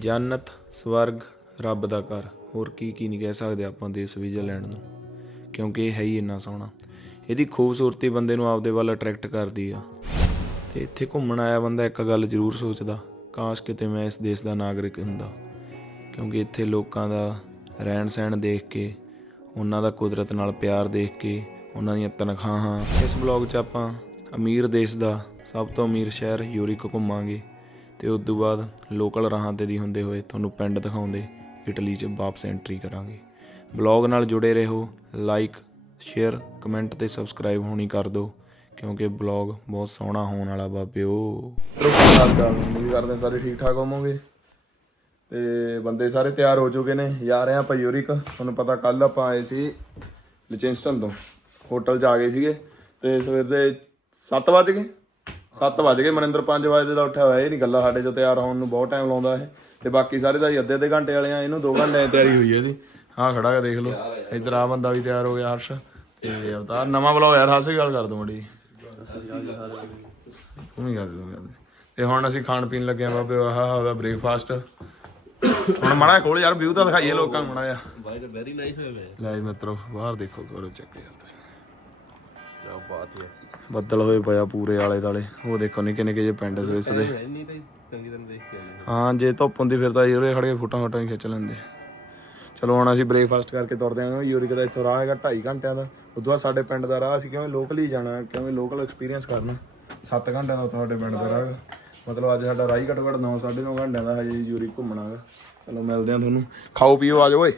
ਜੰਨਤ, ਸਵਰਗ, ਰੱਬ ਦਾ ਘਰ। ਹੋਰ ਕੀ ਕੀ ਨਹੀਂ ਕਹਿ ਸਕਦੇ ਆਪਾਂ ਦੇਸ਼ ਸਵਿਟਜ਼ਰਲੈਂਡ ਨੂੰ? ਕਿਉਂਕਿ ਇਹ ਹੈ ਹੀ ਇੰਨਾ ਸੋਹਣਾ। ਇਹਦੀ ਖੂਬਸੂਰਤੀ ਬੰਦੇ ਨੂੰ ਆਪਦੇ ਵੱਲ ਅਟਰੈਕਟ ਕਰਦੀ ਆ। ਤੇ ਇੱਥੇ ਘੁੰਮਣ ਆਇਆ ਬੰਦਾ ਇੱਕ ਗੱਲ ਜ਼ਰੂਰ ਸੋਚਦਾ, ਕਾਸ਼ ਕਿਤੇ ਮੈਂ ਇਸ ਦੇਸ਼ ਦਾ ਨਾਗਰਿਕ ਹੁੰਦਾ। ਕਿਉਂਕਿ ਇੱਥੇ ਲੋਕਾਂ ਦਾ ਰਹਿਣ ਸਹਿਣ ਦੇਖ ਕੇ, ਉਹਨਾਂ ਦਾ ਕੁਦਰਤ ਨਾਲ ਪਿਆਰ ਦੇਖ ਕੇ, ਉਹਨਾਂ ਦੀਆਂ ਤਨਖਾਹਾਂ। ਇਸ ਬਲੌਗ 'ਚ ਆਪਾਂ ਅਮੀਰ ਦੇਸ਼ ਦਾ, ਸਭ ਤੋਂ ਅਮੀਰ ਸ਼ਹਿਰ ਯੂਰਿਕ ਘੁੰਮਾਂਗੇ। ਤੇ ਉਸ ਤੋਂ ਬਾਅਦ ਲੋਕਲ ਰਾਹਾਂ ਤੇ ਦੀ ਹੁੰਦੇ ਹੋਏ ਤੁਹਾਨੂੰ ਪਿੰਡ ਦਿਖਾਉਂਦੇ, ਇਟਲੀ 'ਚ ਵਾਪਸ ਐਂਟਰੀ ਕਰਾਂਗੇ। ਬਲੌਗ ਨਾਲ ਜੁੜੇ ਰਹੋ ਲਾਈਕ ਸ਼ੇਅਰ ਕਮੈਂਟ ਤੇ ਸਬਸਕ੍ਰਾਈਬ ਹੋਣੀ ਕਰ ਦਿਓ, ਕਿਉਂਕਿ ਬਲੌਗ ਬਹੁਤ ਸੋਹਣਾ ਹੋਣ ਵਾਲਾ ਬਾਬਿਓ। ਹਾਲ ਚਾਲ ਕਰਦੇ ਸਾਰੇ ਠੀਕ ਠਾਕ ਹੋਵੋਗੇ? ਤੇ ਬੰਦੇ ਸਾਰੇ ਤਿਆਰ ਹੋ ਚੁੱਕੇ ਨੇ, ਜਾ ਰਹੇ ਆ ਆਪਾਂ ਯੂਰਿਕ ਤੁਹਾਨੂੰ ਪਤਾ ਕੱਲ ਆਪਾਂ ਆਏ ਸੀ ਲਿਚਿੰਸਟਨ ਤੋਂ, ਹੋਟਲ 'ਚ ਆ ਗਏ ਸੀਗੇ, ਤੇ ਸਵੇਰ ਦੇ 7 ਵਜ ਗਏ। 7 ਵਜ ਗਏ ਮਨਿੰਦਰ 5 ਵਜੇ ਦਾ ਉੱਠਿਆ ਹੋਇਆ ਇਹ ਨਹੀਂ ਗੱਲਾਂ ਸਾਡੇ 'ਚ ਤਿਆਰ ਹੋਣ ਨੂੰ ਬਹੁਤ ਟਾਈਮ ਲਾਉਂਦਾ ਇਹ। ਤੇ ਬਾਕੀ ਸਾਰੇ ਦਾ ਹੀ ਅੱਧੇ ਅੱਧੇ ਘੰਟੇ ਵਾਲੇ ਆ ਇਹਨੂੰ 2 ਘੰਟੇ ਦੀ ਤਿਆਰੀ ਹੋਈ ਹੈ ਇਹਦੀ। ਹਾਂ ਖੜਾ ਕੇ ਦੇਖ ਲਓ ਇਧਰ ਆ ਬੰਦਾ ਵੀ ਤਿਆਰ ਹੋ ਗਿਆ ਹਰਸ਼। ਤੇ ਅਵਤਾਰ ਨਵਾਂ ਬਲੌਗ ਯਾਰ ਹਾਸੇ ਗੱਲ ਕਰ ਦੋ ਮੜੀ ਤੂੰ ਵੀ ਕਰ। ਦੇ ਤੂੰ। ਤੇ ਹੁਣ ਅਸੀਂ ਖਾਣ ਪੀਣ ਲੱਗੇ ਆ ਬਾਬੇ ਆਹ ਉਹਦਾ ਬ੍ਰੇਕਫਾਸਟ ਹੁਣ ਮਾੜਾ ਕੋਲ ਯਾਰ ਵਿਊ ਤਾਂ ਦਿਖਾਈਏ ਲੋਕਾਂ ਨੂੰ ਮਾੜਾ ਜਿਹਾ। ਬਾਈ ਵੈਰੀ ਨਾਈਸ ਹੋਇਆ ਲੈ ਜੀ ਮਿੱਤਰੋ ਬਾਹਰ ਦੇਖੋ ਕਰੋ ਚੈੱਕ ਯਾਰ ਤੁਸੀਂ। ਕੀ ਬਾਤ ਹੈ। ਬੱਦਲ ਹੋਏ ਪਿਆ ਪੂਰੇ ਆਲੇ ਦਾਲੇ ਉਹ ਦੇਖੋ ਨਿੱਕੇ ਨਿੱਕੇ ਜਿਹੇ ਪਿੰਡ ਸਵਿਸ ਦੇ। ਨਹੀਂ ਤਾਂ ਚੰਗੀ ਤਰ੍ਹਾਂ ਦੇਖ ਕੇ ਆਉਂਦੇ। ਹਾਂ ਜੇ ਧੁੱਪ ਹੁੰਦੀ ਫਿਰ ਤਾਂ ਯੂਰੇ ਖੜ ਕੇ ਫੋਟੋਆਂ ਹੀ ਖਿੱਚ ਲੈਂਦੇ। ਚਲੋ ਹੁਣ ਅਸੀਂ ਬ੍ਰੇਕਫਾਸਟ ਕਰਕੇ ਤੁਰਦੇ ਹਾਂ। ਯੂਰਿਕ ਦਾ ਇੱਥੋਂ ਰਾਹ ਹੈਗਾ 2.5 ਘੰਟਿਆਂ ਦਾ। ਉਦੋਂ ਬਾਅਦ ਸਾਡੇ ਪਿੰਡ ਦਾ ਰਾਹ ਅਸੀਂ ਕਿਵੇਂ ਲੋਕਲ ਹੀ ਜਾਣਾ ਕਿਵੇਂ ਲੋਕਲ ਐਕਸਪੀਰੀਅੰਸ ਕਰਨਾ। 7 ਘੰਟਿਆਂ ਦਾ ਤੁਹਾਡੇ ਪਿੰਡ ਦਾ ਰਾਹ। ਮਤਲਬ ਅੱਜ ਸਾਡਾ ਰਾਹ ਘੱਟੋ ਘੱਟ 9 9.5 ਘੰਟਿਆਂ ਦਾ ਹਜੇ ਯੂਰਿਕ ਘੁੰਮਣਾ ਹੈਗਾ। ਚਲੋ ਮਿਲਦੇ ਹਾਂ ਤੁਹਾਨੂੰ। ਖਾਓ ਪੀਓ ਆ ਜਾਓ ਓਏ।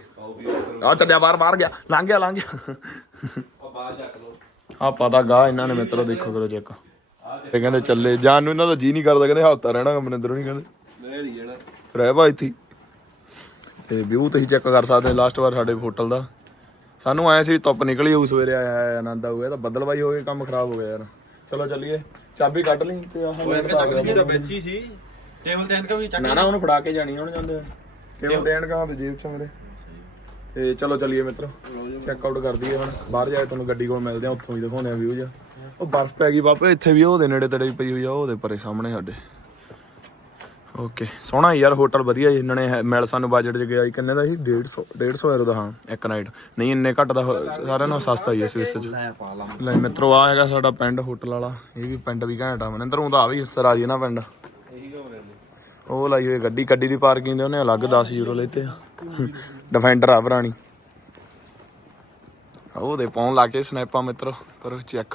ਆ ਚੱਲਿਆ ਬਾਹਰ ਬਾਹਰ ਗਿਆ। ਲੰਘ ਗਿਆ ਲੰਘ ਗਿਆ। ਬਾਹਰ ਜੱਕ ਲੋ ਆ ਪਤਾ ਗਾ ਇਹਨਾਂ ਨੇ ਮਿੱਤਰੋ ਦੇਖੋ ਕਰੋ ਚੈੱਕ ਇਹ ਕਹਿੰਦੇ ਚੱਲੇ। ਜਾਣ ਨੂੰ ਇਹਨਾਂ ਦਾ ਜੀ ਨਹੀਂ ਕਰਦਾ ਕਹਿੰਦੇ ਹਫਤਾ ਰਹਿਣਾ ਮਨਿੰਦਰ ਨਹੀਂ ਕਹਿੰਦੇ। ਮੈਂ ਨਹੀਂ ਜਾਣਾ ਰਹਿ ਬਾ ਇੱਥੇ। ਤੇ ਵਿਊ ਤੁਸੀਂ ਚੈੱਕ ਕਰ ਸਕਦੇ ਲਾਸਟ ਵਾਰ ਸਾਡੇ ਹੋਟਲ ਦਾ। ਸਾਨੂੰ ਆਇਆ ਸੀ ਧੁੱਪ ਨਿਕਲੀ ਹੋਊ ਸਵੇਰੇ ਆਇਆ ਆਨੰਦ ਆਊਗਾ। ਤਾਂ ਬੱਦਲਬਾਈ ਹੋ ਗਏ ਕੰਮ ਖਰਾਬ ਹੋ ਗਿਆ ਯਾਰ। ਚਲੋ ਚੱਲੀਏ। ਚਾਬੀ ਕੱਢ ਲਈ ਤੇ ਆਹ ਉਹ ਇੱਕ ਚੱਕ ਤਾਂ ਬੈਂਚੀ ਸੀ। ਟੇਬਲ ਤੇ ਇਨਕਮ ਵੀ ਚੱਕ ਨਾ ਨਾ ਉਹਨੂੰ ਫੜਾ ਕੇ ਜਾਣੀ ਹੁਣ ਜਾਂਦੇ ਕਿਉਂ ਦੇਣ ਕਹਾਂ ਤੇ ਜੇਬ ਚ ਮੇਰੇ। ਤੇ ਚਲੋ ਚੱਲੀਏ ਮਿੱਤਰੋ। ਚੈੱਕ ਆਊਟ ਕਰ ਦਈਏ ਹੁਣ। ਬਾਹਰ ਜਾ ਕੇ ਤੁਹਾਨੂੰ ਗੱਡੀ ਕੋਲ ਮਿਲਦੇ ਆ ਉੱਥੋਂ ਹੀ ਦਿਖਾਉਂਦੇ ਆ ਵਿਊ ਜਾ ਉਹ ਬਰਫ਼ ਪੈ ਗਈ ਬਾਪੇ ਇੱਥੇ ਵੀ ਉਹਦੇ ਨੇੜੇ ਤੇੜੇ ਪਈ ਹੋਈ ਆ ਉਹਦੇ ਪਰੇ ਸਾਹਮਣੇ ਸਾਡੇ। ਓਕੇ ਸੋਹਣਾ ਯਾਰ ਹੋਟਲ ਵਧੀਆ ਜੀ ਇਹਨਾਂ ਨੇ ਮਿਲ ਸਾਨੂੰ ਬਜਟ ਚ ਗਿਆ ਕਿੰਨੇ ਦਾ ਸੀ? 150 150 ਯੂਰੋ ਦਾ ਹਾਂ ਇੱਕ ਨਾਈਟ ਨਹੀਂ ਇੰਨੇ ਘੱਟ ਦਾ ਸਾਰਿਆਂ ਨਾਲੋਂ ਸਸਤਾ ਹੀ ਹੈ ਸਵਿਸ ਚ। ਲੈ ਮਿੱਤਰੋ ਆ ਹੈਗਾ ਸਾਡਾ ਪਿੰਡ ਹੋਟਲ ਵਾਲਾ ਇਹ ਵੀ ਪਿੰਡ ਵੀ ਘੈਂਟ ਆ। ਮਨਿੰਦਰ ਹੁੰਦਾ ਆ ਵੀ ਸਰਾ ਜੀ ਨਾ ਪਿੰਡ। ਉਹ ਲਾਈ ਹੋਈ ਗੱਡੀ ਗੱਡੀ ਦੀ ਪਾਰਕਿੰਗ ਦੇ ਉਹਨੇ ਅਲੱਗ 10 ਯੂਰੋ ਲੈਤੇ ਆ। ਡਿਫੈਂਡਰ ਆ ਪੁਰਾਣੀ। ਉਹ ਪਾਉਣ ਲਾ ਕੇ ਸਨੈਪਾਂ ਮਿੱਤਰੋ। ਕਰੋ ਚੈੱਕ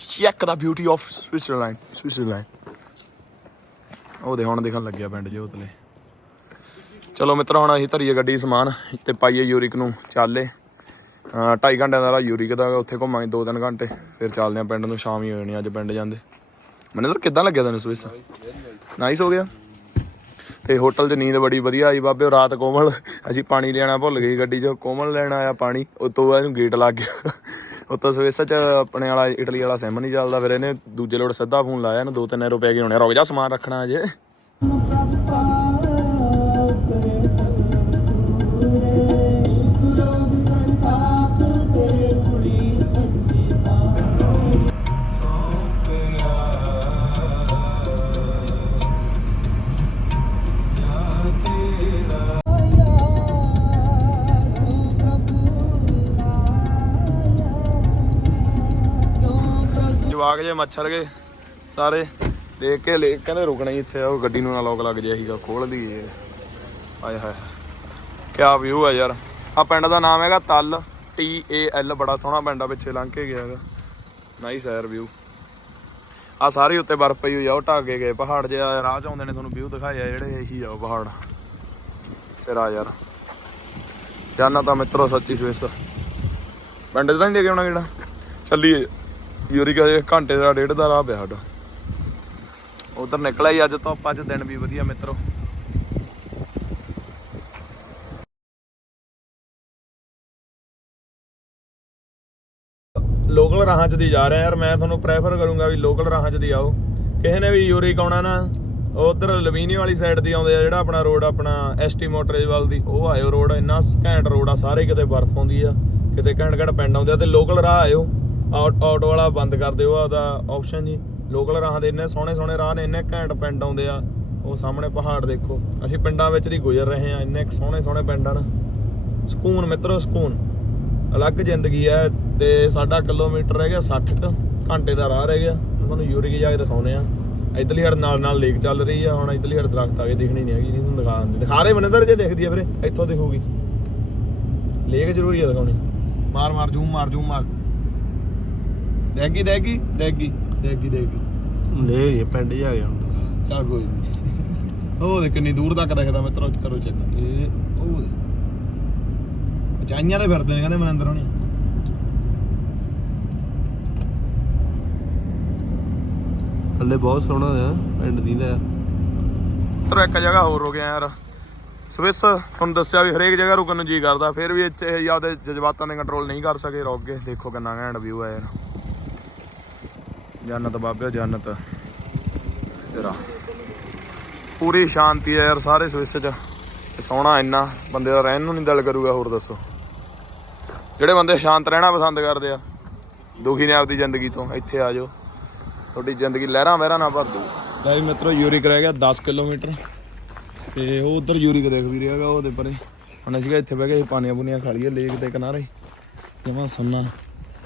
ਚੈੱਕ ਦਾ ਬਿਊਟੀ ਆਫ ਸਵਿਟਜ਼ਰਲੈਂਡ ਸਵਿਟਜ਼ਰਲੈਂਡ ਉਹ ਹੁਣ ਦੇਖਣ ਲੱਗਿਆ ਪਿੰਡ ਜੇ ਉਤਲੇ ਚਲੋ ਮਿੱਤਰ, ਹੁਣ ਅਸੀਂ ਧਰੀਏ ਗੱਡੀ ਸਮਾਨ ਤੇ ਪਾਈਏ ਯੂਰਿਕ ਨੂੰ ਚਾਲੇ। ਹਾਂ, ਢਾਈ ਘੰਟਿਆਂ ਦਾ ਯੂਰਿਕ ਦਾ, ਉੱਥੇ ਘੁੰਮਾਂਗੇ 2-3 ਘੰਟੇ। ਫਿਰ ਚੱਲਦੇ ਆਂ ਪਿੰਡ ਨੂੰ, ਸ਼ਾਮ ਹੀ ਹੋ ਜਾਣੀ ਅੱਜ ਪਿੰਡ ਜਾਂਦੇ। ਮਨਿੰਦਰ, ਕਿੱਦਾਂ ਲੱਗਿਆ ਤੈਨੂੰ ਸਵਿਸ ਨਾਈਸ ਹੋ ਗਿਆ? ਤੇ ਹੋਟਲ 'ਚ ਨੀਂਦ ਬੜੀ ਵਧੀਆ ਆਈ ਬਾਬੇ ਰਾਤ ਕੋਮਲ, ਅਸੀਂ ਪਾਣੀ ਲੈਣਾ ਭੁੱਲ ਗਏ ਗੱਡੀ 'ਚ, ਕੋਮਲ ਲੈਣ ਆਇਆ ਪਾਣੀ ਉਤੋਂ ਬਾਅਦ ਇਹਨੂੰ ਗੇਟ ਲੱਗ ਗਿਆ। ਉਤੋਂ ਸਵੇਸ 'ਚ ਆਪਣੇ ਵਾਲਾ ਇਟਲੀ ਵਾਲਾ ਸਿਮ ਨਹੀਂ ਚੱਲਦਾ, ਫਿਰ ਇਹਨੇ ਦੂਜੇ ਲੋੜ ਸਿੱਧਾ ਫੋਨ ਲਾਇਆ, ਇਹਨੂੰ 2-3 ਰੁਪਏ ਗਏ ਹੋਣੇ, ਰੁਕ ਜਾ ਸਮਾਨ ਰੱਖਣਾ ਅਜੇ ਜਵਾਕ ਜੇ, ਮੱਛਰ ਗਏ ਸਾਰੇ। ਦੇਖ ਕੇ ਲੈ ਕਹਿੰਦੇ ਰੁਕਣਾ ਹੀ ਇੱਥੇ ਉਹ ਗੱਡੀ ਨੂੰ ਨਾ ਲੋਕ ਲੱਗ ਜਾਏ ਸੀਗਾ ਖੋਲ ਦਈਏ ਆਏ ਹਾਏ, ਕਿਆ ਵਿਊ ਆ ਯਾਰ। ਆ ਪਿੰਡ ਦਾ ਨਾਮ ਹੈਗਾ ਤਲ ਟੀ ਏ ਐਲ ਬੜਾ ਸੋਹਣਾ ਪਿੰਡ ਆ, ਪਿੱਛੇ ਲੰਘ ਕੇ ਗਿਆ ਹੈਗਾ। ਨਾਈਸ ਯਾਰ ਵਿਊ। ਆ ਸਾਰੇ ਉੱਤੇ ਬਰਫ਼ ਪਈ ਹੋਈ ਆ, ਉਹ ਢੱਕ ਕੇ ਗਏ, ਪਹਾੜ ਜੇ ਰਾਹ ਚ ਆਉਂਦੇ ਨੇ ਤੁਹਾਨੂੰ ਵਿਊ ਦਿਖਾਏ ਆ, ਜਿਹੜੇ ਇਹੀ ਆ ਉਹ ਪਹਾੜ। ਸਿਰਾ ਯਾਰ। ਜਾਨਾ ਤਾਂ ਮਿੱਤਰੋ ਸੱਚੀ ਸਵਿਸ। ਪਿੰਡ ਤਾਂ ਨਹੀਂ ਦੇ ਕੇ ਆਉਣਾ ਕਿਹੜਾ? ਚੱਲੀਏ। ਯੂਰੀਕਾ ਦੇ ਘੰਟੇ ਦਾ ਡੇਢ ਦਾ ਰਾਹ ਪਿਆ ਸਾਡਾ। ਉਧਰ ਨਿਕਲਿਆ ਹੀ ਅੱਜ ਤੋਂ ਆਪਾਂ ਅੱਜ ਦਿਨ ਵੀ ਵਧੀਆ ਮਿੱਤਰੋ। ਲੋਕਲ ਰਾਹਾਂ 'ਚ ਦੀ ਜਾ ਰਹੇ ਯਾਰ, ਮੈਂ ਤੁਹਾਨੂੰ ਪ੍ਰੈਫਰ ਕਰੂੰਗਾ ਵੀ ਲੋਕਲ ਰਾਹਾਂ 'ਚ ਦੀ ਆਓ। ਕਿਸੇ ਨੇ ਵੀ ਯੂਰੀਕ ਆਉਣਾ ਨਾ, ਉਧਰ ਲਵੀਨੀ ਵਾਲੀ ਸਾਈਡ ਦੀ ਆਉਂਦੇ ਆ, ਜਿਹੜਾ ਆਪਣਾ ਰੋਡ ਆਪਣਾ ਐਸਟੀ ਮੋਟਰੇਜ ਵੱਲ ਦੀ, ਉਹ ਆਇਓ ਰੋਡ ਇੰਨਾ ਘੈਂਟ ਰੋਡ ਆ, ਸਾਰੇ ਕਿਤੇ ਬਰਫ਼ ਆਉਂਦੀ ਆ, ਕਿਤੇ ਘੈਂਟ ਘੈਂਟ ਪਿੰਡ ਆਉਂਦੇ ਆ, ਤੇ ਲੋਕਲ ਰਾਹ ਆਇਓ। ਆਟੋ ਵਾਲਾ ਬੰਦ ਕਰ ਦਿਓ ਉਹਦਾ ਆਪਸ਼ਨ ਜੀ। ਲੋਕਲ ਰਾਹਾਂ ਦੇ ਇੰਨੇ ਸੋਹਣੇ ਸੋਹਣੇ ਰਾਹ ਨੇ, ਇੰਨੇ ਘੈਂਟ ਪਿੰਡ ਆਉਂਦੇ ਆ। ਉਹ ਸਾਹਮਣੇ ਪਹਾੜ ਦੇਖੋ। ਅਸੀਂ ਪਿੰਡਾਂ ਵਿੱਚ ਦੀ ਗੁਜ਼ਰ ਰਹੇ ਹਾਂ, ਇੰਨੇ ਕੁ ਸੋਹਣੇ ਸੋਹਣੇ ਪਿੰਡ ਹਨ। ਸਕੂਨ, ਮਿੱਤਰੋ, ਸਕੂਨ। ਅਲੱਗ ਜ਼ਿੰਦਗੀ ਹੈ ਤੇ ਸਾਡਾ ਕਿਲੋਮੀਟਰ ਰਹਿ ਗਿਆ 60 ਕੁ। ਘੰਟੇ ਦਾ ਰਾਹ ਰਹਿ ਗਿਆ। ਤੁਹਾਨੂੰ ਯੂਰੀ ਜਾ ਕੇ ਦਿਖਾਉਨੇ ਆ ਇਧਰਲੀ ਹੜ ਨਾਲ ਨਾਲ ਲੇਕ ਚੱਲ ਰਹੀ ਆ। ਹੁਣ ਇਧਰਲੀ ਹੜ ਦਰਖਤ ਆ ਕੇ ਦਿਖਣੀ ਨਹੀਂ ਹੈਗੀ, ਨਹੀਂ ਤੁਹਾਨੂੰ ਦਿਖਾ ਦਿੰਦੇ। ਦਿਖਾ ਦੇ ਮਨਿੰਦਰ ਜੇ ਦਿਖਦੀ ਆ ਵੀਰੇ। ਇੱਥੋਂ ਦਿਖੂਗੀ। ਲੇਕ ਜ਼ਰੂਰੀ ਆ ਦਿਖਾਉਣੀ। ਮਾਰ ਮਾਰ ਜੂਮ ਮਾਰ ਜੂਮ ਮਾਰ। ਦੇਗੀ ਦੇਗੀ ਦੇਗੀ ਦੇਗੀ ਦੇਗੀ। ਲੈ ਇਹ ਪਿੰਡ ਜਾ ਗਿਆ ਹੁਣ। ਚੱਲ ਕੋਈ ਨਹੀਂ ਉਹ ਦੇ ਕਿੰਨੀ ਦੂਰ ਤੱਕ ਦਿਖਦਾ ਮਿੱਤਰੋ ਕਰੋ ਚੈੱਕ ਇਹ ਉਹ ਦੇ ਚਾਈਆਂ ਤੇ ਫਿਰਦੇ ਨੇ ਕਹਿੰਦੇ ਮਨਿੰਦਰ ਹੋਣੀ। ਥੱਲੇ ਬਹੁਤ ਸੋਹਣਾ ਆ ਪਿੰਡ ਦੀ ਦਾ ਤਰ ਇੱਕ ਜਗ੍ਹਾ ਹੋਰ ਹੋ ਗਿਆ ਯਾਰ। ਸਵਿਸ ਤੁਹਾਨੂੰ ਦੱਸਿਆ ਵੀ ਹਰੇਕ ਜਗ੍ਹਾ ਰੁਕਣ ਨੂੰ ਜੀ ਕਰਦਾ ਫਿਰ ਵੀ ਇੱਥੇ ਇਹ ਆਪਦੇ ਜਜ਼ਬਾਤਾਂ ਦੇ ਕੰਟਰੋਲ ਨਹੀਂ ਕਰ ਸਕੇ ਰੁਕ ਗਏ। ਦੇਖੋ ਕਿੰਨਾ ਘੈਂਟ ਵਿਊ ਹੈ ਯਾਰ। ਜੰਨਤ ਬਾਬਿਓ, ਜੰਨਤ। ਸਿਰਾ। ਪੂਰੀ ਸ਼ਾਂਤੀ ਹੈ ਯਾਰ ਸਾਰੇ ਸਵਿਸ 'ਚ। ਤੇ ਸੋਹਣਾ ਇੰਨਾ, ਬੰਦੇ ਦਾ ਰਹਿਣ ਨੂੰ ਨਹੀਂ ਦਿਲ ਕਰੂਗਾ, ਹੋਰ ਦੱਸੋ। ਜਿਹੜੇ ਬੰਦੇ ਸ਼ਾਂਤ ਰਹਿਣਾ ਪਸੰਦ ਕਰਦੇ ਆ, ਦੁਖੀ ਨੇ ਆਪਦੀ ਜ਼ਿੰਦਗੀ ਤੋਂ, ਇੱਥੇ ਆ ਜਾਓ। ਤੁਹਾਡੀ ਜ਼ਿੰਦਗੀ ਲਹਿਰਾਂ ਵਹਿਰਾਂ ਨਾਲ ਭਰ ਦੂ ਲੈ ਮਿੱਤਰੋ, ਯੂਰਿਕ ਰਹਿ ਗਿਆ 10 ਕਿਲੋਮੀਟਰ। ਤੇ ਉਹ ਉਧਰ ਯੂਰਿਕ ਦੇਖ ਵੀ ਰਿਹਾਗਾ ਉਹਦੇ ਪਰੇ। ਹੁਣ ਅਸੀਂ ਇੱਥੇ ਬਹਿ ਕੇ ਪਾਣੀਆਂ ਪੁਨੀਆਂ ਖਾ ਲਈਏ, ਲੇਕ ਦੇ ਕਿਨਾਰੇ। ਜਮਾ ਸੁਣਨਾ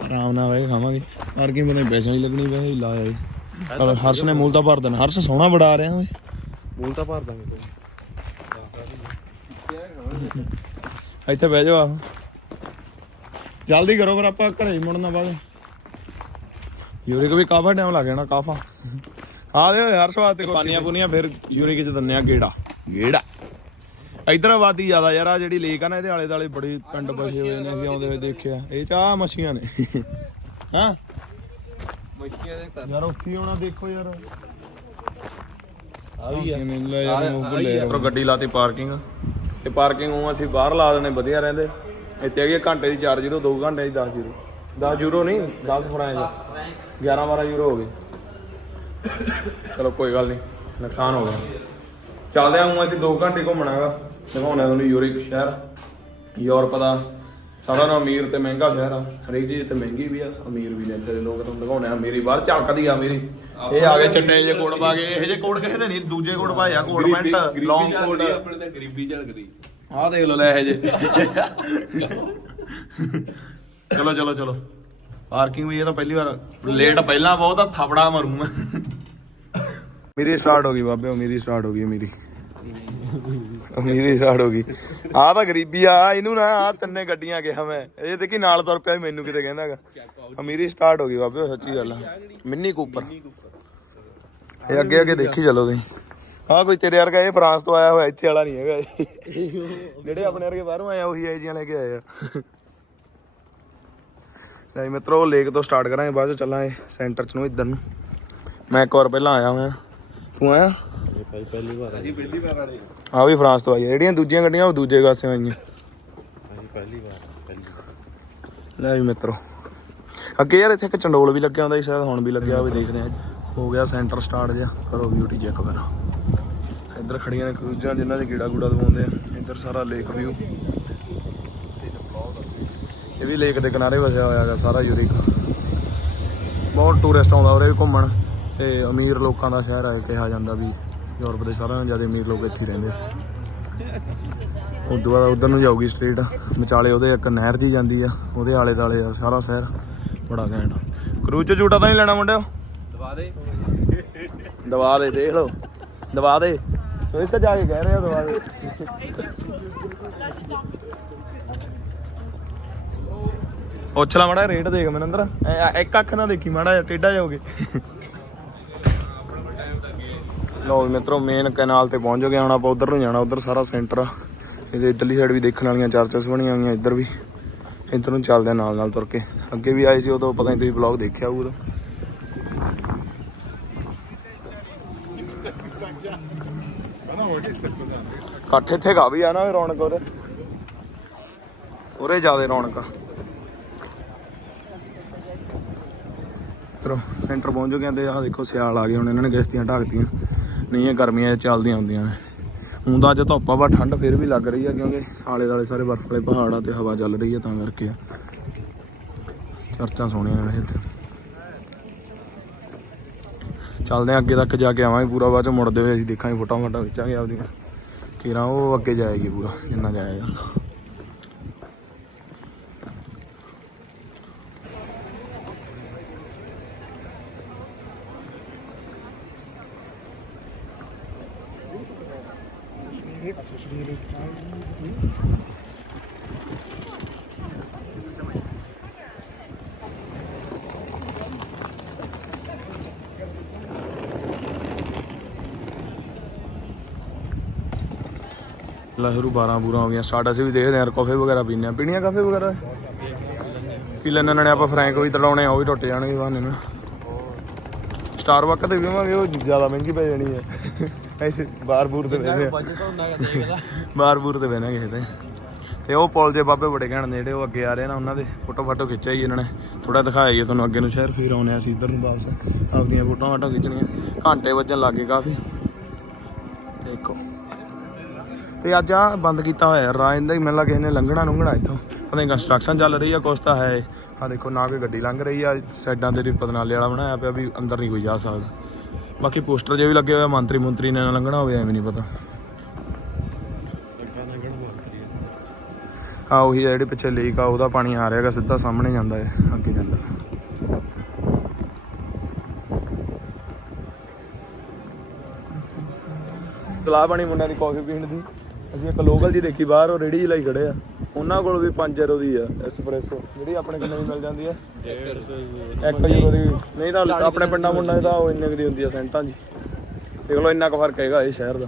ਆਰਾਮ ਨਾਲ ਬਹਿ ਕੇ ਖਾਵਾਂਗੇ। ਪਾਰਕਿੰਗ ਬੰਦੇ ਪੈਸੇ ਨਹੀਂ ਲੱਗਣੀ ਵੈਸੇ ਹੀ ਲਾਇਆ ਜੀ ਪਰ ਹਰਸ਼ ਨੇ ਮੂਲ ਤਾਂ ਭਰ ਦੇਣਾ। ਹਰਸ਼ ਸੋਹਣਾ ਬੜਾ ਰਿਹਾ ਓਏ। ਮੂਲ ਤਾਂ ਭਰ ਦਾਂਗੇ ਕੋਈ। ਇੱਥੇ ਬਹਿ ਜਾਓ ਆਹੋ। ਜਲਦੀ ਕਰੋ ਫਿਰ ਆਪਾਂ ਘਰੇ ਹੀ ਮੁੜਨਾ ਬਾਅਦ। ਯੂਰਿਕ ਵੀ ਕਾਫਾ ਟਾਈਮ ਲੱਗ ਜਾਣਾ ਕਾਫਾ। ਆ ਦੇ ਹਰ ਸਵਾਦ ਤੇ ਪਾਣੀਆਂ ਪੁਨੀਆਂ ਫਿਰ ਯੂਰਿਕ ਚ ਦੰਨੇ ਆ ਗੇੜਾ। ਗੇੜਾ। ਇਧਰ ਆਬਾਦੀ ਜ਼ਿਆਦਾ ਯਾਰ ਆ ਜਿਹੜੀ ਲੇਕ ਆ ਨਾ ਇਹਦੇ ਆਲੇ ਦਾਲੇ ਬੜੇ ਪਿੰਡ ਬਸੇ ਹੋਏ ਨੇ ਅਸੀਂ ਆਉਂਦੇ ਹੋਏ ਦੇਖਿਆ। ਇਹ ਚ ਆ ਮੱਛੀਆਂ ਨੇ। ਹਾਂ? ਮੱਛੀਆਂ ਦੇ ਤਾਂ ਯਾਰ ਉੱਥੇ ਆਉਣਾ ਦੇਖੋ ਯਾਰ। ਆ ਵੀ ਆ। ਲੈ ਯਾਰ ਮੂੰਹ ਭੁੱਲੇ ਯਾਰ। ਗੱਡੀ ਲਾਤੀ ਪਾਰਕਿੰਗ ਤੇ ਪਾਰਕਿੰਗ ਉਹ ਅਸੀਂ ਬਾਹਰ ਲਾ ਦੇਣੇ ਵਧੀਆ ਰਹਿੰਦੇ। ਇੱਥੇ ਹੈਗੀ ਆ ਘੰਟੇ ਦੀ ਚਾਰਜ ਯੂਰੋ 2 ਘੰਟੇ ਦੀ 10 ਯੂਰੋ 10 ਯੂਰੋ ਨਹੀਂ 10 ਫਰਾਂਚ 11 12 ਯੂਰੋ ਹੋ ਗਏ। ਚਲੋ ਕੋਈ ਗੱਲ ਨਹੀਂ ਨੁਕਸਾਨ ਹੋ ਗਿਆ। ਚੱਲਦੇ ਆਂ ਅਸੀਂ 2 ਘੰਟੇ ਘੁੰਮਣਾਗਾ। ਦਿਖਾਉਣਾ ਤੁਹਾਨੂੰ ਯੂਰਿਕ ਸ਼ਹਿਰ ਯੂਰਪ ਦਾ। ਸਾਰਾ ਨਾਮ ਅਮੀਰ ਤੇ ਮਹਿੰਗਾ ਸ਼ਹਿਰ ਆ। ਹਰੇਕ ਚੀਜ਼ ਤੇ ਮਹਿੰਗੀ ਵੀ ਆ ਅਮੀਰ ਵੀ ਨੇ ਇੱਥੇ ਦੇ ਲੋਕ ਤੁਹਾਨੂੰ ਦਿਖਾਉਣੇ ਆ। ਮੇਰੀ ਬਾਹਰ ਝਲਕਦੀ ਆ ਮੇਰੀ ਇਹ ਆ ਗਏ ਚਿੱਟੇ ਜਿਹੇ ਕੋਟ ਪਾ ਕੇ। ਇਹ ਜਿਹੇ ਕੋਟ ਕਿਸੇ ਦੇ ਨਹੀਂ ਦੂਜੇ ਕੋਟ ਪਾਏ ਆ ਕੋਟ ਪੈਂਟ ਲੌਂਗ ਕੋਟ। ਆਪਣੇ ਤਾਂ ਗਰੀਬੀ ਝਲਕਦੀ। ਆਹ ਦੇਖ ਲੋ ਲੈ ਇਹ ਜੇ ਚਲੋ ਚਲੋ ਚਲੋ। ਪਾਰਕਿੰਗ ਵੀ ਇਹ ਤਾਂ ਪਹਿਲੀ ਵਾਰ ਲੇਟ ਪਹਿਲਾਂ ਬਹੁਤ ਆ ਥਪੜਾ ਮਾਰੂ ਮੈਂ। ਮੇਰੀ ਸਟਾਰਟ ਹੋ ਗਈ ਬਾਬੇ ਮੇਰੀ ਸਟਾਰਟ ਹੋ ਗਈ ਮੇਰੀ। ਮੇਰੀ ਸਟਾਰਟ ਹੋ ਗਈ। ਆਹ ਤਾਂ ਗਰੀਬੀ ਆ, ਇਹਨੂੰ ਨਾ ਆ ਤਿੰਨੇ ਗੱਡੀਆਂ ਗਿਆ ਮੈਂ। ਇਹ ਦੇਖੀ ਨਾਲ ਤੁਰ ਪਿਆ ਮੈਨੂੰ ਕਿਤੇ ਕਹਿੰਦਾਗਾ ਮੇਰੀ ਸਟਾਰਟ ਹੋ ਗਈ ਬਾਬੇ, ਸੱਚੀ ਗੱਲ ਆ। Mini Cooper. ਇਹ ਅੱਗੇ ਅੱਗੇ ਦੇਖੀ ਚੱਲੋ ਤੁਸੀਂ। ਹਾਂ ਕੋਈ ਤੇਰੇ ਵਰਗਾ ਇਹ ਫਰਾਂਸ ਤੋਂ ਆਇਆ ਹੋਇਆ, ਇੱਥੇ ਵਾਲਾ ਨਹੀਂ ਹੈਗਾ ਜਿਹੜੇ ਆਪਣੇ ਵਰਗੇ ਬਾਹਰੋਂ ਆਇਆ, ਉਹੀ ਆਈ ਜੀਆਂ ਲੈ ਕੇ ਆਏ ਆ। ਲੈ ਮਿੱਤਰੋ, ਲੇਕ ਤੋਂ ਸਟਾਰਟ ਕਰਾਂਗੇ, ਬਾਅਦ ਚ ਚੱਲਾਂਗੇ ਸੈਂਟਰ ਚ ਨੂੰ ਇੱਧਰ ਨੂੰ। ਮੈਂ ਇੱਕ ਵਾਰ ਪਹਿਲਾਂ ਆਇਆ ਹੋਇਆ। ਤੂੰ ਆਇਆ? ਇਹ ਭਾਈ ਪਹਿਲੀ ਵਾਰ ਆ ਜੀ ਪਹਿਲੀ ਵਾਰ ਆ ਰਹੀ ਆ ਵੀ ਫਰਾਂਸ ਤੋਂ ਆਈ ਆ। ਜਿਹੜੀਆਂ ਦੂਜੀਆਂ ਗੱਡੀਆਂ ਉਹ ਦੂਜੇ ਪਾਸੇ ਆਈਆਂ। ਪਹਿਲੀ ਵਾਰ ਪਹਿਲੀ ਵਾਰ। ਲੈ ਵੀ ਮਿੱਤਰੋ। ਅੱਗੇ ਯਾਰ ਇੱਥੇ ਇੱਕ ਚੰਡੋਲ ਵੀ ਲੱਗਿਆ ਹੁੰਦਾ ਸੀ ਸ਼ਾਇਦ ਹੁਣ ਵੀ ਲੱਗਿਆ ਹੋਵੇ ਦੇਖਦੇ ਆ। ਹੋ ਗਿਆ ਸੈਂਟਰ ਸਟਾਰਟ ਜਿਆ ਕਰੋ ਬਿਊਟੀ ਚੈੱਕ ਕਰੋ ਇੱਧਰ ਖੜੀਆਂ ਨੇ ਕਰੂਜ਼ਾਂ ਜਿਨ੍ਹਾਂ 'ਚ ਕੀੜਾ ਕੂੜਾ ਦਵਾਉਂਦੇ ਆ। ਇੱਧਰ ਸਾਰਾ ਲੇਕ ਵਿਊ ਇਹ ਵੀ ਲੇਕ ਦੇ ਕਿਨਾਰੇ ਵਸਿਆ ਹੋਇਆ ਹੈਗਾ ਸਾਰਾ ਯੂਰਿਕ ਬਹੁਤ ਟੂਰਿਸਟ ਆਉਂਦਾ ਉਰੇ ਘੁੰਮਣ ਤੇ ਅਮੀਰ ਲੋਕਾਂ ਦਾ ਸ਼ਹਿਰ ਹੈ ਕਿਹਾ ਜਾਂਦਾ ਵੀ ਯੂਰਪ ਦੇ ਸਾਰਿਆਂ ਨਾਲੋਂ ਜ਼ਿਆਦਾ ਅਮੀਰ ਲੋਕ ਇੱਥੇ ਰਹਿੰਦੇ ਆ। ਉਦੋਂ ਬਾਅਦ ਉਧਰ ਨੂੰ ਜਾਊਗੀ ਸਟਰੀਟ ਵਿਚਾਲੇ ਉਹਦੇ ਇੱਕ ਨਹਿਰ ਜੀ ਜਾਂਦੀ ਆ ਉਹਦੇ ਆਲੇ ਦਾਲੇ ਆ ਸਾਰਾ ਸ਼ਹਿਰ। ਬੜਾ ਘੈਂਟ ਕਰੂਜ਼ 'ਚ ਝੂਟਾ ਤਾਂ ਨਹੀਂ ਲੈਣਾ ਮੁੰਡਿਓ? ਦਵਾ ਦੇ। ਦਵਾ ਦੇ ਦੇਖ ਲਓ। ਦਵਾ ਦੇ। ਸੋ ਇਸ ਜਾ ਕੇ ਕਹਿ ਰਹੇ ਹੋ ਦਵਾ ਦੇ। ਪੁੱਛ ਲਾ ਮਾੜਾ ਰੇਟ ਦੇਖ ਮਨਿੰਦਰ। ਇੱਕ ਅੱਖ ਨਾਲ ਦੇਖੀ ਮਾੜਾ ਟੇਢਾ ਜਾਓਗੇ ਲੋ ਮਿੱਤਰੋ ਮੇਨ ਕੈਨਾਲ ਤੇ ਪਹੁੰਚ ਗਏ ਹੁਣ ਆਪਾਂ, ਉਧਰ ਨੂੰ ਜਾਣਾ, ਉਧਰ ਸਾਰਾ ਸੈਂਟਰ ਆ। ਇਹਦੇ ਇਧਰਲੀ ਸਾਈਡ ਵੀ ਦੇਖਣ ਵਾਲੀਆਂ ਚਰਚਸ ਬਣੀਆਂ ਹੋਈਆਂ ਇੱਧਰ ਵੀ। ਇੱਧਰ ਨੂੰ ਚੱਲਦੇ ਆ ਨਾਲ ਨਾਲ ਤੁਰ ਕੇ। ਅੱਗੇ ਵੀ ਆਏ ਸੀ, ਉਦੋਂ ਪਤਾ ਨਹੀਂ ਤੁਸੀਂ ਵਲੌਗ ਦੇਖਿਆ ਹੋਊ ਉਦੋਂ। ਇਕੱਠ ਇੱਥੇ ਗਾ ਵੀ ਆ ਨਾ ਰੌਣਕ ਉਰੇ। ਉਰੇ ਜ਼ਿਆਦਾ ਰੌਣਕ ਆ। ਤਰੋ ਸੈਂਟਰ ਪਹੁੰਚ ਗਏ ਤੇ ਆਹ ਦੇਖੋ ਸਿਆਲ ਆ ਗਏ, ਹੁਣ ਇਹਨਾਂ ਨੇ ਕਿਸ਼ਤੀਆਂ ਢਾਕਤੀਆਂ ਨਹੀਂ ਇਹ ਗਰਮੀਆਂ ਚੱਲਦੀਆਂ ਹੁੰਦੀਆਂ ਨੇ। ਹੁਣ ਤਾਂ ਅੱਜ ਧੁੱਪ ਆ ਵਾ ਠੰਡ ਫਿਰ ਵੀ ਲੱਗ ਰਹੀ ਆ ਕਿਉਂਕਿ ਆਲੇ ਦਾਲੇ ਸਾਰੇ ਬਰਫ਼ ਵਾਲੇ ਪਹਾੜ ਆ ਤੇ ਹਵਾ ਚੱਲ ਰਹੀ ਆ ਤਾਂ ਕਰਕੇ। ਆ ਚਰਚਾਂ ਸੋਹਣੀਆਂ ਨੇ ਵੈਸੇ ਇੱਥੇ। ਚੱਲਦੇ ਹਾਂ ਅੱਗੇ ਤੱਕ ਜਾ ਕੇ ਆਵਾਂਗੇ ਪੂਰਾ, ਬਾਅਦ ਚ ਮੁੜਦੇ ਹੋਏ ਅਸੀਂ ਦੇਖਾਂਗੇ ਫੋਟੋਆਂ ਫੋਟੋਆਂ ਖਿੱਚਾਂਗੇ ਆਪਦੀਆਂ। ਕਿਰਾਂ ਉਹ ਅੱਗੇ ਜਾਏਗੀ ਪੂਰਾ, ਜਿੰਨਾ ਜਾਇਆ ਜਾਂਦਾ। ਲਹਿਰੂ 12 ਬੂਰਾ ਹੋ ਗਿਆ ਸਟਾਰਟ ਅਸੀਂ ਵੀ ਦੇਖਦੇ ਹਾਂ ਕਾਫੇ ਵਗੈਰਾ ਪੀਨੇ ਆ ਪੀਣੀਆਂ ਕਾਫੇ ਵਗੈਰਾ? ਪੀ ਲੈਣੇ ਨਾਲੇ ਆਪਾਂ ਫਰੈਂਕ ਵੀ ਤੜਾਉਣੇ ਆ, ਉਹ ਵੀ ਟੁੱਟ ਜਾਣਗੇ ਬਹਾਨੇ ਨਾਲ। ਸਟਾਰਬਕ ਤੇ ਪੀਵਾਂਗੇ, ਉਹ ਜ਼ਿਆਦਾ ਮਹਿੰਗੀ ਪੈ ਜਾਣੀ ਹੈ। ਐਸੇ ਬਾਰ ਬੂਰ ਤੇ ਬੈਠੇ ਬਾਰ ਬੂਰ ਤੇ ਬਹਿਣਾ ਕਿਸੇ ਤੇ। ਤੇ ਉਹ ਪੁਲ ਜੇ ਬਾਬੇ ਬੜੇ ਘੈਂਟ ਨੇ ਜਿਹੜੇ, ਉਹ ਅੱਗੇ ਆ ਰਹੇ ਨਾ ਉਹਨਾਂ ਦੇ। ਫੋਟੋ ਫਾਟੋ ਖਿੱਚਿਆ ਹੀ ਇਹਨਾਂ ਨੇ। ਥੋੜਾ ਦਿਖਾਇਆ ਤੁਹਾਨੂੰ ਅੱਗੇ ਨੂੰ ਸ਼ਹਿਰ, ਫੇਰ ਆਉਣੇ ਆ ਅਸੀਂ ਇੱਧਰ ਨੂੰ ਵਾਪਸ। ਆਪਦੀਆਂ ਫੋਟੋਆਂ ਫਾਟੋ ਖਿੱਚਣੀਆਂ। ਘੰਟੇ ਵੱਜਣ ਲੱਗੇ ਕਾਫੀ। ਦੇਖੋ। ਤੇ ਅੱਜ ਆ ਬੰਦ ਕੀਤਾ ਹੋਇਆ ਯਾਰ ਰਾਹ ਹੀ ਮੈਨੂੰ ਲੱਗਾ ਕਿਸੇ ਨੇ ਲੰਘਣਾ ਲੰਘਣਾ ਇੱਥੋਂ। ਪਤਾ ਨਹੀਂ ਕੰਸਟਰਕਸ਼ਨ ਚੱਲ ਰਹੀ ਆ, ਕੁਛ ਤਾਂ ਹੈ। ਆ ਦੇਖੋ, ਨਾ ਕੋਈ ਗੱਡੀ ਲੰਘ ਰਹੀ ਆ, ਸਾਈਡਾਂ ਤੇ ਰਿਪਤ ਵਾਲਾ ਬਣਾਇਆ ਪਿਆ ਵੀ ਅੰਦਰ ਨਹੀਂ ਕੋਈ ਜਾ ਸਕਦਾ। ਬਾਕੀ ਪੋਸਟਰ ਜੇ ਵੀ ਲੱਗੇ ਹੋਏ ਮੰਤਰੀ ਮੰਤਰੀ ਨੇ ਨਾ ਲੰਘਣਾ ਹੋਵੇ, ਐਵੇਂ ਨਹੀਂ ਪਤਾ। ਆ ਉਹੀ ਆ ਪਿੱਛੇ ਲੀਕ ਆ, ਉਹਦਾ ਪਾਣੀ ਆ ਰਿਹਾਗਾ ਸਿੱਧਾ ਸਾਹਮਣੇ ਜਾਂਦਾ ਹੈ, ਅੱਗੇ ਜਾਂਦਾ। ਗਲਾ ਬਣੀ ਮੁੰਡਿਆਂ ਦੀ ਕਾਫੀ ਪੀਣ ਦੀ। ਅਸੀਂ ਇੱਕ ਲੋਕਲ ਜੀ ਦੇਖੀ ਬਾਹਰ ਉਹ ਰੇੜੀ ਜਿਹੀ ਲਾਈ ਖੜੇ ਆ। ਉਹਨਾਂ ਕੋਲ ਵੀ 5 ਯੂਰੋ ਦੀ ਆ ਐਸਪ੍ਰੈਸੋ ਜਿਹੜੀ ਆਪਣੇ ਕਿੰਨੇ ਦੀ ਮਿਲ ਜਾਂਦੀ ਆ? 1 ਯੂਰੋ ਦੀ। ਨਹੀਂ ਤਾਂ ਆਪਣੇ ਪਿੰਡਾਂ ਮੁੰਡਾਂ ਦੀ ਤਾਂ ਉਹ ਇੰਨੇ ਕੁ ਦੀ ਹੁੰਦੀ ਆ ਸੈਂਟਾਂ ਦੀ। ਦੇਖ ਲਓ ਇੰਨਾ ਕੁ ਫ਼ਰਕ ਹੈਗਾ ਇਹ ਸ਼ਹਿਰ ਦਾ।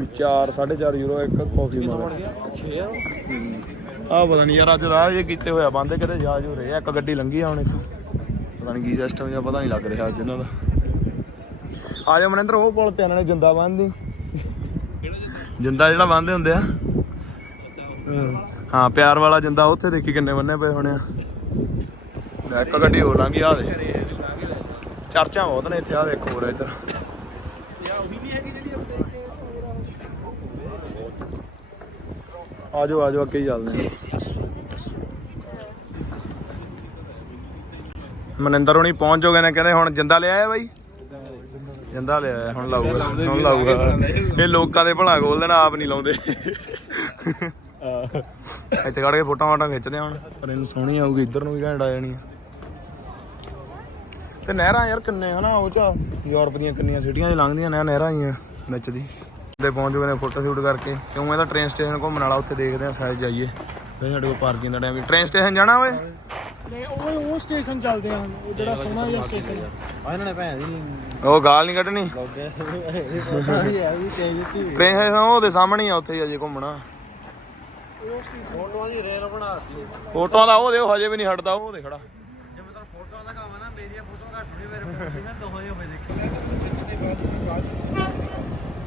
ਵੀ 4 4.5 ਯੂਰੋ ਇੱਕ ਕਾਫੀ 6 ਆ ਪਤਾ ਨਹੀਂ ਯਾਰ ਅੱਜ ਰਾਹ ਜੇ ਕੀਤੇ ਹੋਇਆ ਬੰਦੇ ਕਿਤੇ ਜਾ ਜੋ ਰਹੇ ਆ ਇੱਕ ਗੱਡੀ ਲੰਘੀ ਆ ਹੁਣ ਇੱਥੋਂ। ਪਤਾ ਨਹੀਂ ਕੀ ਸਿਸਟਮ ਜਾਂ ਪਤਾ ਨਹੀਂ ਲੱਗ ਰਿਹਾ ਅੱਜ ਇਹਨਾਂ ਦਾ। ਆ ਜਾ ਮਨਿੰਦਰ ਉਹ ਪੁਲ ਤੇ ਇਹਨਾਂ ਨੇ ਜਿੰਦਾ ਬੰਨਦੀ ਜਿੰਦਾ ਜਿਹੜਾ ਬੰਨਦੇ ਹੁੰਦੇ ਆ। ਹਾਂ। ਪਿਆਰ ਵਾਲਾ ਜਿੰਦਾ ਉੱਥੇ ਦੇਖੀ ਕਿੰਨੇ ਬੰਨੇ ਪਏ ਹੋਣੇ ਆ। ਲੈ ਇੱਕ ਗੱਡੀ ਹੋਰ ਲੰਘੀ ਆ ਦੇ ਚਰਚਾ ਬਹੁਤ ਨੇ ਇੱਥੇ ਆ ਦੇਖੋ ਹੋਰ ਇੱਧਰ। ਆਜੋ ਆਜੋ ਅੱਗੇ ਹੀ ਚੱਲਦੇ ਮਨਿੰਦਰ ਹੁਣੀ ਪਹੁੰਚ ਜੋਗੇ ਨੇ ਕਹਿੰਦੇ ਹੁਣ ਜਿੰਦਾ ਲਿਆ ਆਇਆ ਬਾਈ? ਜਿੰਦਾ ਲਿਆ ਹੁਣ ਲਾਊਗਾ ਹੁਣ ਲਾਊਗਾ। ਇਹ ਲੋਕਾਂ ਦੇ ਭਲਾ ਖੋਲ ਦੇਣਾ ਆਪ ਨਹੀਂ ਲਾਉਂਦੇ। ਇੱਥੇ ਖੜ ਕੇ ਫੋਟੋਆਂ ਫਾਟਾਂ ਖਿੱਚਦੇ ਹੁਣ। ਪਰ ਇਹਨੂੰ ਸੋਹਣੀ ਆਊਗੀ ਇੱਧਰ ਨੂੰ ਵੀ ਘੈਂਟ ਆ ਜਾਣੀ ਤੇ ਨਹਿਰਾਂ ਯਾਰ ਕਿੰਨੇ ਹਨਾ ਉਹ ਚ ਯੂਰਪ ਦੀਆਂ ਕਿੰਨੀਆਂ ਸਿਟੀਆਂ 'ਚ ਲੰਘਦੀਆਂ ਨੇ ਨਹਿਰਾਂ ਹੀ ਆ ਵਿੱਚ ਦੀ। ਤੇ ਪਹੁੰਚ ਗਏ ਨੇ ਫੋਟੋ ਸ਼ੂਟ ਕਰਕੇ ਕਿਉਂ? ਇਹਦਾ ਟ੍ਰੇਨ ਸਟੇਸ਼ਨ ਘੁੰਮਣ ਵਾਲਾ ਉੱਥੇ ਦੇਖਦੇ ਆ ਸ਼ਾਇਦ ਜਾਈਏ। ਤੇ ਸਾਡੇ ਕੋਲ ਪਾਰਕਿੰਗ ਦਾ ਟਾਈਮ ਵੀ। ਟ੍ਰੇਨ ਸਟੇਸ਼ਨ ਜਾਣਾ ਓਏ? ਨਹੀਂ ਉਹ ਉਹ ਸਟੇਸ਼ਨ ਚੱਲਦੇ ਹਨ ਉਹ ਜਿਹੜਾ ਸੋਹਣਾ ਜਿਹਾ ਸਟੇਸ਼ਨ ਹੈ ਆ। ਇਹਨਾਂ ਨੇ ਭੈਣ ਦੀ ਉਹ ਗਾਲ ਨਹੀਂ ਕੱਢਣੀ? ਲੋਗੇ। ਇਹ ਵੀ ਤੇਜ ਦਿੱਤੀ ਟ੍ਰੇਨ ਸਟੇਸ਼ਨ ਉਹਦੇ ਸਾਹਮਣੇ ਆ ਉੱਥੇ ਹੀ ਅਜੇ ਘੁੰਮਣਾ। ਫੋਟੋਆਂ ਦੀ ਰੇਲ ਬਣਾਤੀ ਫੋਟੋਆਂ ਦਾ ਉਹ ਦੇ ਉਹ ਹਜੇ ਵੀ ਨਹੀਂ ਹਟਦਾ ਉਹ ਦੇ ਖੜਾ। ਜੇ ਮੈਂ ਤਾਂ ਫੋਟੋਆਂ ਦਾ ਕੰਮ ਹੈ ਨਾ ਮੇਰੀਆਂ ਫੋਟੋਆਂ ਘੱਟ ਹੋਣੀ ਮੇਰੇ ਫੋਟੋ ਮੈਂ ਦੋਹਾਂ ਹੀ ਹੋਵੇ ਦੇਖੀ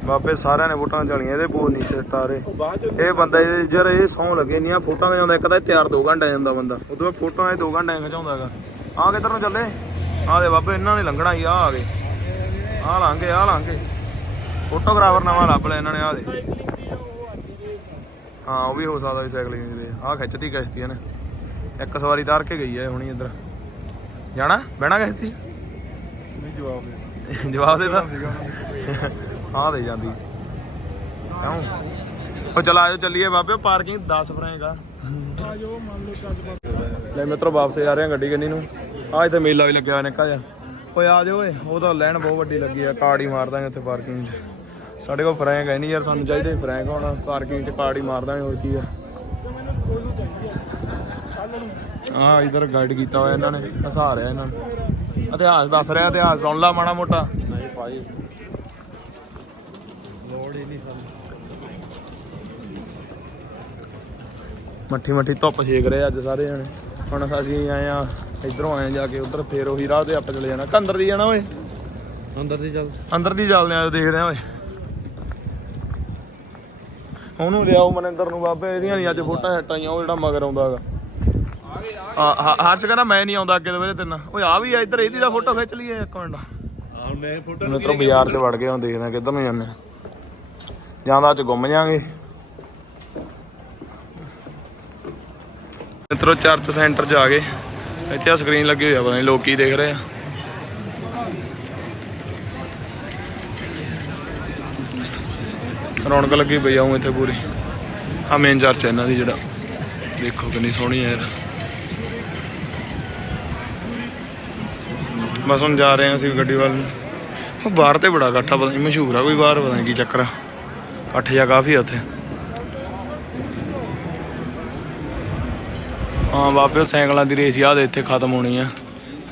ਬਾਬੇ ਸਾਰਿਆਂ ਨੇ ਫੋਟੋਆਂ ਚਾਲੀਆਂ ਇਹਦੇ ਪੂਰ ਨੀਚੇ ਟਾਰੇ ਇਹ ਬੰਦਾ ਇਹ ਜਰ ਇਹ ਸੌ ਲੱਗੇ ਨਹੀਂ ਆ ਫੋਟੋਆਂ ਖਿਚਾਉਂਦਾ ਇੱਕ ਤਾਂ ਤਿਆਰ 2 ਘੰਟੇ ਜਾਂਦਾ ਬੰਦਾ। ਉਦੋਂ ਫੋਟੋਆਂ ਇਹ 2 ਘੰਟੇ ਖਿਚਾਉਂਦਾ ਹੈਗਾ। ਆ ਕਿੱਧਰ ਨੂੰ ਚੱਲੇ? ਆ ਦੇ ਬਾਬੇ ਇਹਨਾਂ ਨੇ ਲੰਘਣਾ ਹੀ ਆ ਆ ਗਏ। ਆ ਲੰਘੇ ਆ ਲੰਘੇ। ਫੋਟੋਗ੍ਰਾਫਰ ਨਵਾਂ ਲੱਭ ਲਿਆ ਇਹਨਾਂ ਨੇ ਆ ਦੇ। ਹੈ ਉਹ ਵੀ ਹੋ ਸਕਦਾ ਵੀ ਸਾਈਕਲਿੰਗ ਦੇ ਆ ਖਿੱਚਦੀ ਕਿਸ਼ਤੀ ਨੇ ਇੱਕ ਸਵਾਰੀ ਤਾਰ ਕੇ ਗਈ ਹੈ ਹੁਣੀ ਇੱਧਰ। ਜਾਣਾ? ਬਹਿਣਾ ਕਿਸ਼ਤੀ ਨਹੀਂ ਜਵਾਬ ਦੇ ਜਵਾਬ ਦੇ ਤਾਂ ਹਾਂ ਦੇ ਜਾਂਦੀ। ਕਿਉਂ? ਉਹ ਚਲ ਆਜੋ, ਚੱਲੀਏ ਬਾਬੇ ਪਾਰਕਿੰਗ 10 ਫਰੈਂਕ ਆ ਮੰਨ ਲਓ ਚੱਜ ਲੈ ਮਿੱਤਰੋ, ਵਾਪਸ ਆ ਰਹੇ ਆ ਗੱਡੀ ਕੰਨੀ ਨੂੰ। ਆ ਇੱਥੇ ਮੇਲਾ ਵੀ ਲੱਗਿਆ ਹੋਇਆ, ਨਿੱਕਾ ਜਿਹਾ। ਓਏ ਆ ਜਾਓ ਓਏ, ਉਹ ਤਾਂ ਲੈਣ ਬਹੁਤ ਵੱਡੀ ਲੱਗੀ ਆ ਕਾਰਡ ਹੀ ਮਾਰ ਦਾਂਗੇ ਉੱਥੇ ਪਾਰਕਿੰਗ 'ਚ। ਸਾਡੇ ਕੋਲ ਫਰੈਂਕ ਹੈ ਨਹੀਂ ਯਾਰ, ਸਾਨੂੰ ਚਾਹੀਦੇ ਫਰੈਂਕ ਹੁਣ। ਪਾਰਕਿੰਗ 'ਚ ਕਾਰਡ ਹੀ ਮਾਰ ਦਾਂਗੇ, ਹੋਰ ਕੀ ਆ। ਆ ਇਧਰ ਗਾਈਡ ਕੀਤਾ ਹੋਇਆ ਇਹਨਾਂ ਨੇ, ਹਸਾ ਰਿਹਾ ਇਹਨਾਂ ਨੂੰ। ਇਤਿਹਾਸ ਦੱਸ ਰਿਹਾ, ਇਤਿਹਾਸ ਸੁਣ ਲਾ ਮਾੜਾ ਮੋਟਾ। ਨਹੀਂ ਭਾਈ ਲੋੜ ਹੀ ਨਹੀਂ ਸਾਨੂੰ ਮੱਠੀ ਮੱਠੀ ਧੁੱਪ ਛੇਕ ਰਹੇ ਅੱਜ ਸਾਰੇ ਜਣੇ। ਹੁਣ ਅਸੀਂ ਆਏ ਆ ਇਧਰੋਂ ਆਏ ਜਾ ਕੇ ਉਧਰ ਫੇਰ ਉਹੀ ਰਾਹ ਤੇ ਆਪਾਂ ਚਲੇ ਜਾਣਾ। ਕੰਦਰ ਦੀ ਜਾਣਾ ਓਏ। ਅੰਦਰ ਦੀ ਚੱਲ। ਅੰਦਰ ਦੀ ਚੱਲਦੇ ਆ ਦੇਖਦੇ ਆ ਓਏ। ਉਹਨੂੰ ਲਿਆਓ ਮਨਿੰਦਰ ਨੂੰ ਬਾਬੇ ਇਹਦੀਆਂ ਨਹੀਂ ਅੱਜ ਫੋਟੋਆਂ ਹਟਾਈਆਂ ਉਹ ਜਿਹੜਾ ਮਗਰ ਆਉਂਦਾ ਹੈਗਾ। ਆ ਹਰਸ਼ ਕਹਿੰਦਾ ਮੈਂ ਨਹੀਂ ਆਉਂਦਾ ਅੱਗੇ ਦੇ ਵੇਲੇ ਤੇਨਾਂ ਓਏ ਆ ਵੀ ਆ ਇੱਧਰ ਇਹਦੀ ਦਾ ਫੋਟੋ ਖਿੱਚ ਲਈਏ ਇੱਕ ਮਿੰਟ। ਹਾਂ ਮੈਂ ਫੋਟੋ ਮਿੱਤਰੋ ਬਾਜ਼ਾਰ 'ਚ ਵੜ ਗਏ ਹੁਣ ਦੇਖਦੇ ਆ ਕਿੱਧਰ ਨੂੰ ਜਾਂਦੇ ਜਾਂ ਦਾ ਚ ਗੁੰਮ ਜਾਾਂਗੇ ਮਿੱਤਰੋ, ਚਰਚ ਸੈਂਟਰ ਚ ਆ ਗਏ। ਇੱਥੇ ਆ ਸਕਰੀਨ ਲੱਗੀ ਹੋਈ ਆ, ਪਤਾ ਨਹੀਂ ਲੋਕ ਕੀ ਦੇਖ ਰਹੇ ਆ। ਰੌਣਕ ਲੱਗੀ ਪਈ ਆਉਂ ਇੱਥੇ ਪੂਰੀ। ਆ ਮੇਨ ਚਰਚ ਹੈ ਇਹਨਾਂ ਦੀ ਜਿਹੜਾ। ਦੇਖੋ ਕਿੰਨੀ ਸੋਹਣੀ ਹੈ ਇਹਦਾ ਬਸ ਹੁਣ ਜਾ ਰਹੇ ਹਾਂ ਅਸੀਂ ਗੱਡੀ ਵੱਲ ਨੂੰ। ਬਾਹਰ ਤੇ ਬੜਾ ਇਕੱਠਾ, ਪਤਾ ਨਹੀਂ ਮਸ਼ਹੂਰ ਆ ਕੋਈ ਬਾਹਰ, ਪਤਾ ਨਹੀਂ ਕੀ ਚੱਕਰ ਆ। ਇਕੱਠ ਜਿਹਾ ਕਾਫੀ ਉੱਥੇ। ਹਾਂ, ਬਾਬੇ ਸਾਈਕਲਾਂ ਦੀ ਰੇਸ ਯਾਦ ਇੱਥੇ ਖਤਮ ਹੋਣੀ ਆ।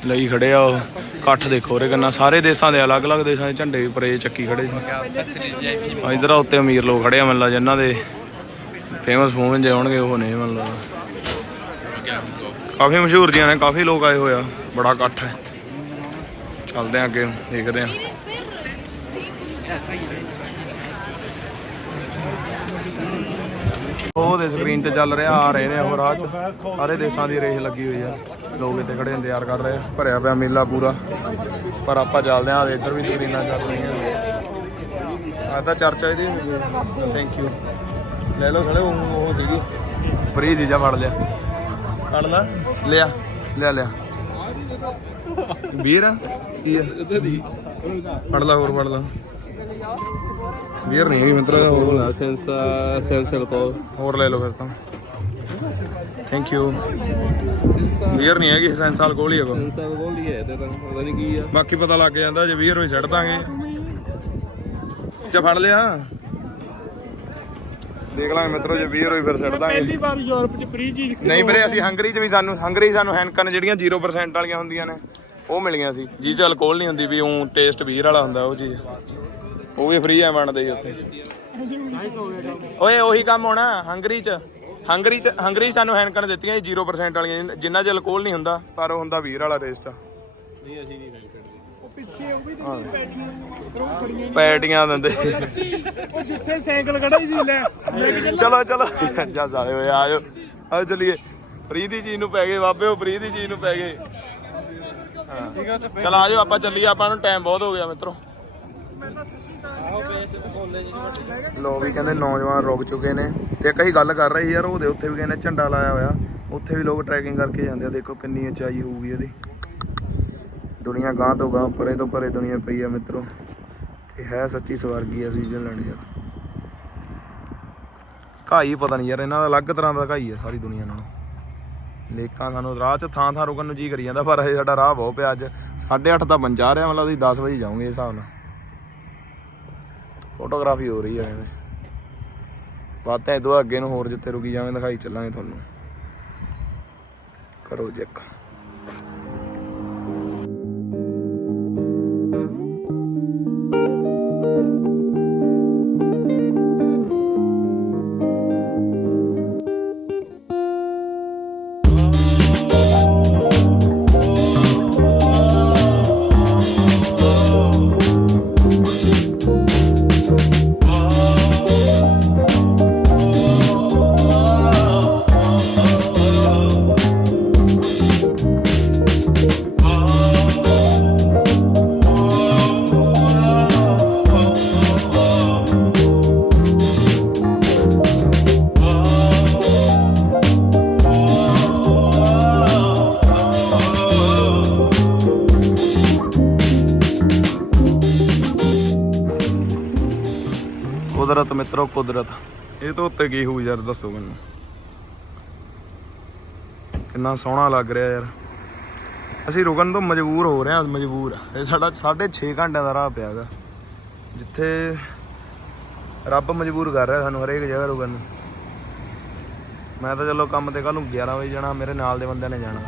ਲਈ ਖੜੇ ਆ ਉਹ। ਇਕੱਠ ਦੇਖੋ ਰੇ ਕਿੰਨਾ, ਸਾਰੇ ਦੇਸ਼ਾਂ ਦੇ, ਅਲੱਗ-ਅਲੱਗ ਦੇਸ਼ਾਂ ਦੇ ਝੰਡੇ ਵੀ ਪਰੇ ਚੱਕੀ ਖੜੇ ਸੀ। ਆ ਇਧਰ ਉੱਤੇ ਅਮੀਰ ਲੋਕ ਖੜੇ ਆ ਮੱਲਾ ਜਿਨ੍ਹਾਂ ਦੇ ਫੇਮਸ ਫੂਮਨ ਜੇ ਹੋਣਗੇ, ਉਹ ਨੇ ਮੱਲਾ ਕਾਫੀ ਮਸ਼ਹੂਰ ਜੀਆਂ ਨੇ, ਕਾਫੀ ਲੋਕ ਆਏ ਹੋਏ ਆ, ਬੜਾ ਇਕੱਠ ਹੈ। ਚੱਲਦੇ ਆ ਅੱਗੇ, ਦੇਖਦੇ ਆ। ਉਹ ਦੇ ਸਕਰੀਨ ਤੇ ਚੱਲ ਰਿਹਾ ਆ ਰਹੇ ਨੇ ਉਹ ਰਾਹ ਚ। ਸਾਰੇ ਦੇਸ਼ਾਂ ਦੀ ਰੇਸ ਲੱਗੀ ਹੋਈ ਆ। ਲੋਕ ਇੱਥੇ ਖੜੇ ਇੰਤਜ਼ਾਰ ਕਰ ਰਹੇ ਭਰਿਆ ਪਿਆ ਮੇਲਾ ਪੂਰਾ। ਪਰ ਆਪਾਂ ਚੱਲਦੇ ਆ ਇੱਧਰ ਵੀ ਸਕਰੀਨਾਂ ਚੱਲ ਰਹੀਆਂ ਆ ਤਾਂ ਚਰਚਾ ਇਹਦੀ। ਥੈਂਕ ਯੂ ਲੈ ਲਓ ਖੜੇ ਉਹ ਉਹ ਸੀਗੀ ਫਰੀ ਜੀਜਾ ਫੜ ਲਿਆ? ਫੜ ਲਾ। ਲਿਆ। ਲਿਆ ਲਿਆ। ਵੀਰ? ਕੀ ਆ? ਫੜ ਲਾ ਹੋਰ ਫੜ ਲਾ। ਵੀਰ ਨਹੀਂ ਹੈਗੀ ਮਿੱਤਰ ਹੋਰ ਸੈਂਸਾ ਕੋਲ ਹੋਰ ਲੈ ਲਓ ਫਿਰ ਤਾਂ ਥੈਂਕ ਯੂ ਵੀਰ ਨਹੀਂ ਹੈਗੀ ਸੈਂਸ ਸਾਲ ਕੋਲ ਹੀ ਹੈਗਾ ਸੈਂਸਾ ਕੋਲ ਹੀ ਹੈ ਤੇ ਤਾਂ ਪਤਾ ਨਹੀਂ ਕੀ ਆ ਬਾਕੀ ਪਤਾ ਲੱਗ ਜਾਂਦਾ ਜੇ ਵੀਰ ਹੋਈ ਛੱਡ ਦਾਂਗੇ ਤੇ ਫੜ ਲਿਆ ਦੇਖ ਲਾਂਗੇ ਮਿੱਤਰੋ ਜੇ ਵੀਰ ਹੋਈ ਫਿਰ ਛੱਡ ਦਾਂਗੇ ਪਹਿਲੀ ਵਾਰ ਯੂਰਪ ਚ ਫ੍ਰੀ ਚੀਜ਼ ਨਹੀਂ ਵੀਰੇ ਅਸੀਂ ਹੰਗਰੀ 'ਚ ਵੀ ਸਾਨੂੰ ਹੰਗਰੀ ਸਾਨੂੰ ਹੈਨਕਨ ਜਿਹੜੀਆਂ 0% ਵਾਲੀਆਂ ਹੁੰਦੀਆਂ ਨੇ ਉਹ ਮਿਲੀਆਂ ਸੀ। ਜੀ ਚ ਅਲਕੋਹਲ ਨਹੀਂ ਹੁੰਦੀ ਵੀ ਉਹ ਟੇਸਟ ਵੀਰ ਵਾਲਾ ਹੁੰਦਾ ਉਹ ਚੀਜ਼। ਉਹ ਵੀ ਫ੍ਰੀ ਐ ਬਣਦੇ ਉੱਥੇ। ਓਏ ਉਹੀ ਕੰਮ ਹੋਣਾ ਹੰਗਰੀ 'ਚ। ਹੰਗਰੀ 'ਚ ਹੰਗਰੀ ਸਾਨੂੰ ਹੈਨਕਨ ਦਿੱਤੀਆਂ ਸੀ 0% ਵਾਲੀਆਂ ਜਿੰਨਾ ਚ ਅਲਕੋਹਲ ਨਹੀਂ ਹੁੰਦਾ ਪਰ ਉਹ ਹੁੰਦਾ ਵੀਰ ਵਾਲਾ ਟੇਸਟ ਉਹ ਪਿੱਛੇ ਉਹ ਵੀ ਤਾਂ ਪੈਟੀਆਂ ਖੜੀਆਂ ਦਿੰਦੇ। ਨੀ। ਉਹ ਜਿੱਥੇ ਸਾਈਕਲ ਖੜਾ ਸੀ ਲੈ। ਲੈ ਕੇ ਚੱਲ ਚਲੋ ਜਾ ਸਾਲੇ ਹੋਏ ਆਜੋ ਆਜੋ ਚਲੀਏ। ਫ੍ਰੀ ਦੀ ਚੀਜ਼ ਨੂੰ ਪੈ ਗਏ ਬਾਬੇ ਉਹ ਫ੍ਰੀ ਦੀ ਚੀਜ਼ ਨੂੰ ਪੈ ਗਏ। ਚਲ ਆਜੋ ਆਪਾਂ ਚੱਲੀਏ। ਆਪਾਂ ਨੂੰ ਟਾਈਮ ਬਹੁਤ ਹੋ ਗਿਆ ਮਿੱਤਰੋ। ਲੋ ਵੀ ਕਹਿੰਦੇ ਨੌਜਵਾਨ ਰੁਕ ਚੁੱਕੇ ਨੇ। ਤੇ ਇੱਕ ਅਸੀਂ ਗੱਲ ਕਰ ਰਹੇ ਯਾਰ, ਉਹਦੇ ਉੱਥੇ ਵੀ ਕਹਿੰਦੇ ਝੰਡਾ ਲਾਇਆ ਹੋਇਆ। ਉੱਥੇ ਵੀ ਲੋਕ ਟਰੈਕਿੰਗ ਕਰਕੇ ਜਾਂਦੇ ਆ। ਦੇਖੋ ਕਿੰਨੀ ਉਚਾਈ ਹੋਊਗੀ ਉਹਦੀ। ਦੁਨੀਆ ਗਾਂ ਤੋਂ ਗਾਂ ਪਰੇ ਤੋਂ ਪਰੇ ਦੁਨੀਆ ਪਈ ਆ ਮਿੱਤਰੋ। ਤੇ ਹੈ ਸੱਚੀ ਸਵਰਗੀ ਆ ਸਵਿਟਜ਼ਰਲੈਂਡ ਯਾਰ। ਘਾਈ ਪਤਾ ਨਹੀਂ ਯਾਰ, ਇਹਨਾਂ ਦਾ ਅਲੱਗ ਤਰ੍ਹਾਂ ਦਾ ਘਾਈ ਆ ਸਾਰੀ ਦੁਨੀਆ ਨਾਲ। ਲੇਕਾਂ ਸਾਨੂੰ ਰਾਹ 'ਚ ਥਾਂ ਥਾਂ ਰੁਕਣ ਨੂੰ ਜੀ ਕਰੀ ਜਾਂਦਾ, ਪਰ ਹਜੇ ਸਾਡਾ ਰਾਹ ਬਹੁਤ ਪਿਆ ਅੱਜ। 8:30 ਤਾਂ ਬਣ ਜਾ ਰਿਹਾ, ਮਤਲਬ ਤੁਸੀਂ 10 ਵਜੇ ਜਾਓਗੇ ਇਸ ਹਿਸਾਬ ਨਾਲ। ਫੋਟੋਗ੍ਰਾਫੀ ਹੋ ਰਹੀ ਹੈ ਐਵੇਂ। ਬਾਤਾਂ ਇਦੋਂ ਅੱਗੇ ਨੂੰ ਹੋਰ ਜਿੱਥੇ ਰੁਕੀ ਜਾਵੇਂ ਦਿਖਾਈ ਚੱਲਾਂਗੇ ਤੁਹਾਨੂੰ। ਕਰੋ ਚੈੱਕ। ਕੁਦਰਤ ਕੁਦਰਤ। ਇਹ ਤੋਂ ਉੱਤੇ ਕੀ ਹੋਊ ਯਾਰ, ਦੱਸੋ ਮੈਨੂੰ। ਕਿੰਨਾ ਸੋਹਣਾ ਲੱਗ ਰਿਹਾ ਯਾਰ। ਅਸੀਂ ਰੁਕਣ ਤੋਂ ਮਜਬੂਰ ਹੋ ਰਹੇ ਹਾਂ, ਮਜਬੂਰ। ਇਹ ਸਾਡਾ 6.5 ਘੰਟਿਆਂ ਦਾ ਰਾਹ ਪਿਆ ਗਾ ਜਿੱਥੇ ਰੱਬ ਮਜਬੂਰ ਕਰ ਰਿਹਾ ਸਾਨੂੰ ਹਰੇਕ ਜਗ੍ਹਾ ਰੁਕਣ ਨੂੰ। ਮੈਂ ਤਾਂ ਚਲੋ ਕੰਮ ਤੇ ਕੱਲ ਨੂੰ 11 ਵਜੇ ਜਾਣਾ, ਮੇਰੇ ਨਾਲ ਦੇ ਬੰਦਿਆਂ ਨੇ ਜਾਣਾ।